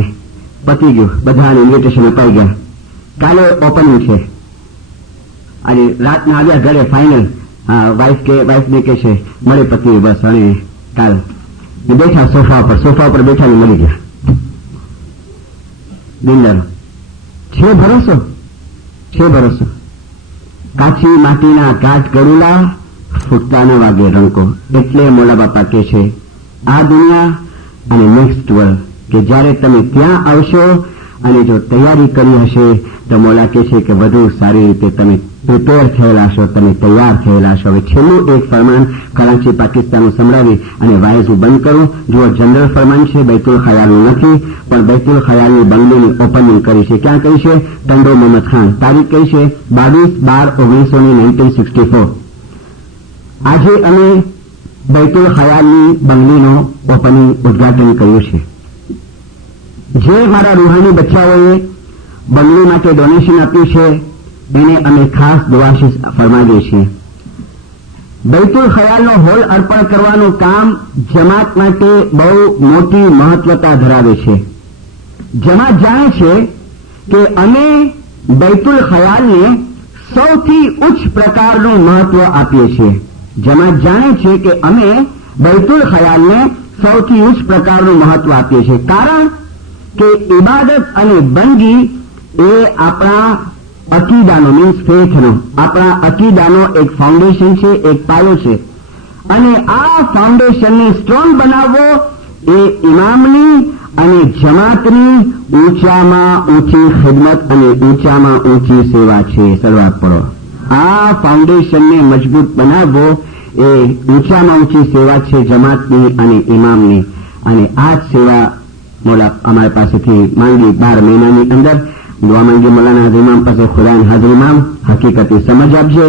પતી ગયું, બધાને ઇન્વિટેશન અપાઈ ગયા. કાલે ઓપનિંગ છે અને રાતના આવ્યા ઘરે ફાઇનલ. વાઇફને કે છે મળે પતિ બસ. અને કાલ બેઠા સોફા ઉપર બેઠા ને મળી ગયા. બિલ્ડર છે ભરોસો. કાચી માટીના કાચ ગળુલા, ફૂટતા ન વાગે રંકો. એટલે મોલા બાપા કે છે આ દુનિયા અને નેક્સ્ટ વર્લ્ડ, કે જયારે તમે ત્યાં આવશો અને જો તૈયારી કરી હશે તો મોલા કે છે કે વધુ સારી રીતે તમે પ્રિપેર થયેલા છો, તમે તૈયાર થયેલા છો. હવે છેલ્લું એક ફરમાન કરાચી પાકિસ્તાનનું સંભળાવી અને વાઇઝ હું બંધ કરું. જુઓ, જનરલ ફરમાન છે, બૈતુલ ખયાલનું નથી, પણ બૈતુલ ખયાલની બંગલીની ઓપનિંગ કરી છે. ક્યાં કરી છે? ટંડો મોહમ્મદ ખાન. તારીખ કઈ છે? 22/12/1964. આજે અમે બૈતુલ ખયાલની બંગલીનો ઓપનિંગ ઉદઘાટન કર્યું છે. જે મારા રૂહાની બચ્ચાઓએ બંગલી માટે ડોનેશન આપ્યું છે એને અમે ખાસ દુઆશીષ ફરમાવીએ છીએ. બૈતુલ ખયાલનો હોલ અર્પણ કરવાનું કામ જમાત માટે બહુ મોટી મહત્વતા ધરાવે છે. જમાત જાણે છે કે અમે બૈતુલ ખયાલને સૌથી ઉચ્ચ પ્રકારનું મહત્વ આપીએ છીએ. જમાત જાણે છે કે અમે બૈતુલ ખયાલને સૌથી ઉચ્ચ પ્રકારનું મહત્વ આપીએ છીએ. કારણ કે ઇબાદત અને બંદગી એ આપણા અકીદાનો મીન્સ ફેથનો, આપણા અકીદાનો એક ફાઉન્ડેશન છે, એક પાયો છે. અને આ ફાઉન્ડેશનને સ્ટ્રોંગ બનાવવો એ ઇમામની અને જમાતની ઊંચામાં ઊંચી ખિદમત અને ઊંચામાં ઊંચી સેવા છે. સલવાત પડો. આ ફાઉન્ડેશનને મજબૂત બનાવવો એ ઊંચામાં ઊંચી સેવા છે જમાતની અને ઇમામની. અને આ જ સેવા મોલા અમારી પાસેથી માંગી 12 મહિનાની અંદર. દુઆ માંગી મોલાના હાજર ઇમામ પાસે, ખુદાની હાજર ઇમામ હકીકતી સમજ આપજે.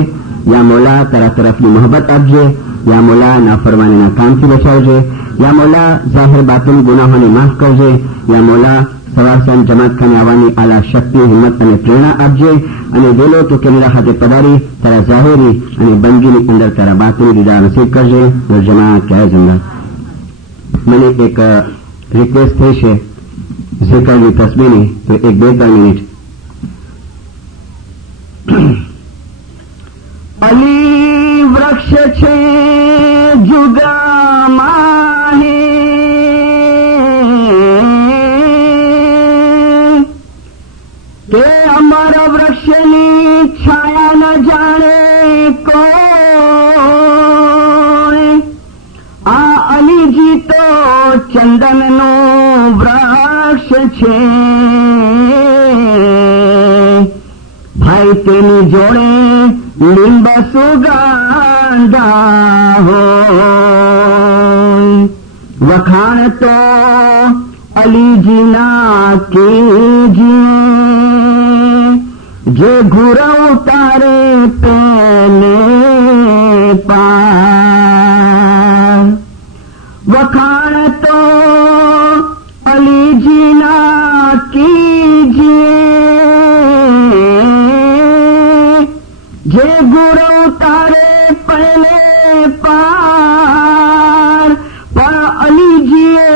યા મોલા તારા તરફની મોહબ્બત આપજે. યા મોલા નાફરમાનીના કામથી બચાવજે. યા મોલા જાહેર બાતિન ગુનાહોને માફ કરજે. યા મોલા સવાર સાંજ જમાત ખાને આવવાની આલા શક્તિ, હિંમત અને પ્રેરણા આપજે. અને વેલો તું કેમેરા ખાતે પધારી તારા જાહેરી અને બંદગીની અંદર તારા બાતિની દીદાર નસીબ કરજે. જમાત ક્યારે જમા. મને એક રિક્વેસ્ટ થઈ છે ઝિકરની તસ્બીહની, તો 1-2-3 મિનિટ. અલી વૃક્ષ છે જુગામાં હે, કે અમર વૃક્ષની છાયા ન જાણે કોઈ. આ અલીજી તો ચંદનનો વૃક્ષ છે ભાઈ, તેની જોડે લીંબ સુગંધા હોય. વખાણ તો અલીજીના કીજીએ, જે ઘુર ઉતારે તેને પાર. વખાણ તો અલીજીના કીજીએ, જે ગુર ઉતારે પહેલે પાર. પણ અલીજીએ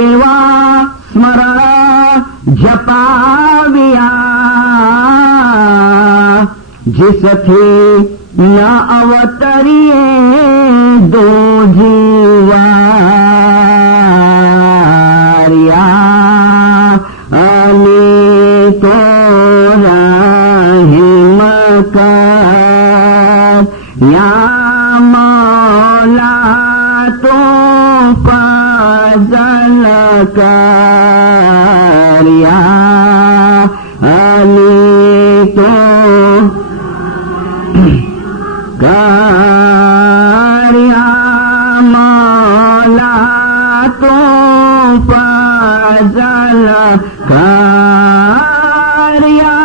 એવા સ્મરણ જપાવ્યા जिसथी न अवतरिए दो जीवारिया अली तो रहीम कर या मौला तो फजल कर या अली तो कार्या मौला तो फजल कार्या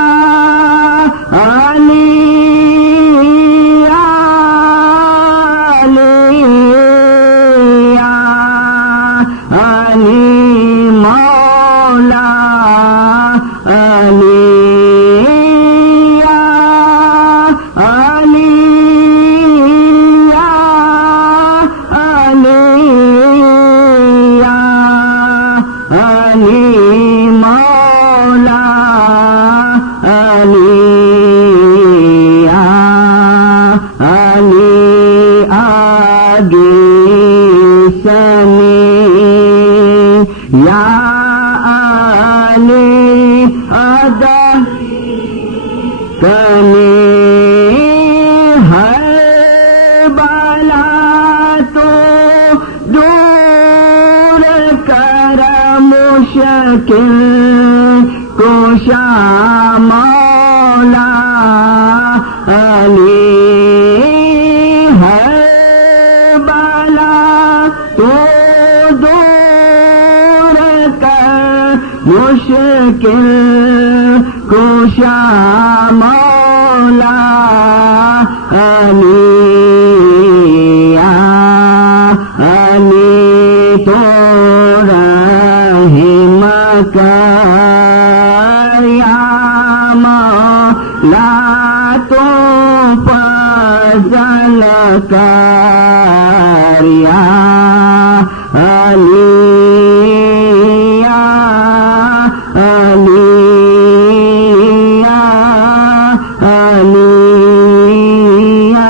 अलिया अलिया अली मौला अलिया अलिया अलिया अली मौला अलिया अली आगे सनी या अली अदा कने हर बाला तो दूर कर मुश्किल कुशा मौला अली हर बाला तो दूर कर मुश्किल कुशा मौला अलिया अली तो रहीम कर या मौला तो फजल कर या अलिया अलिया अलिया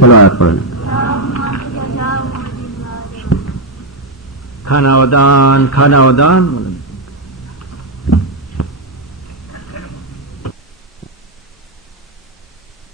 सलावत पढ़ना। खाना वदान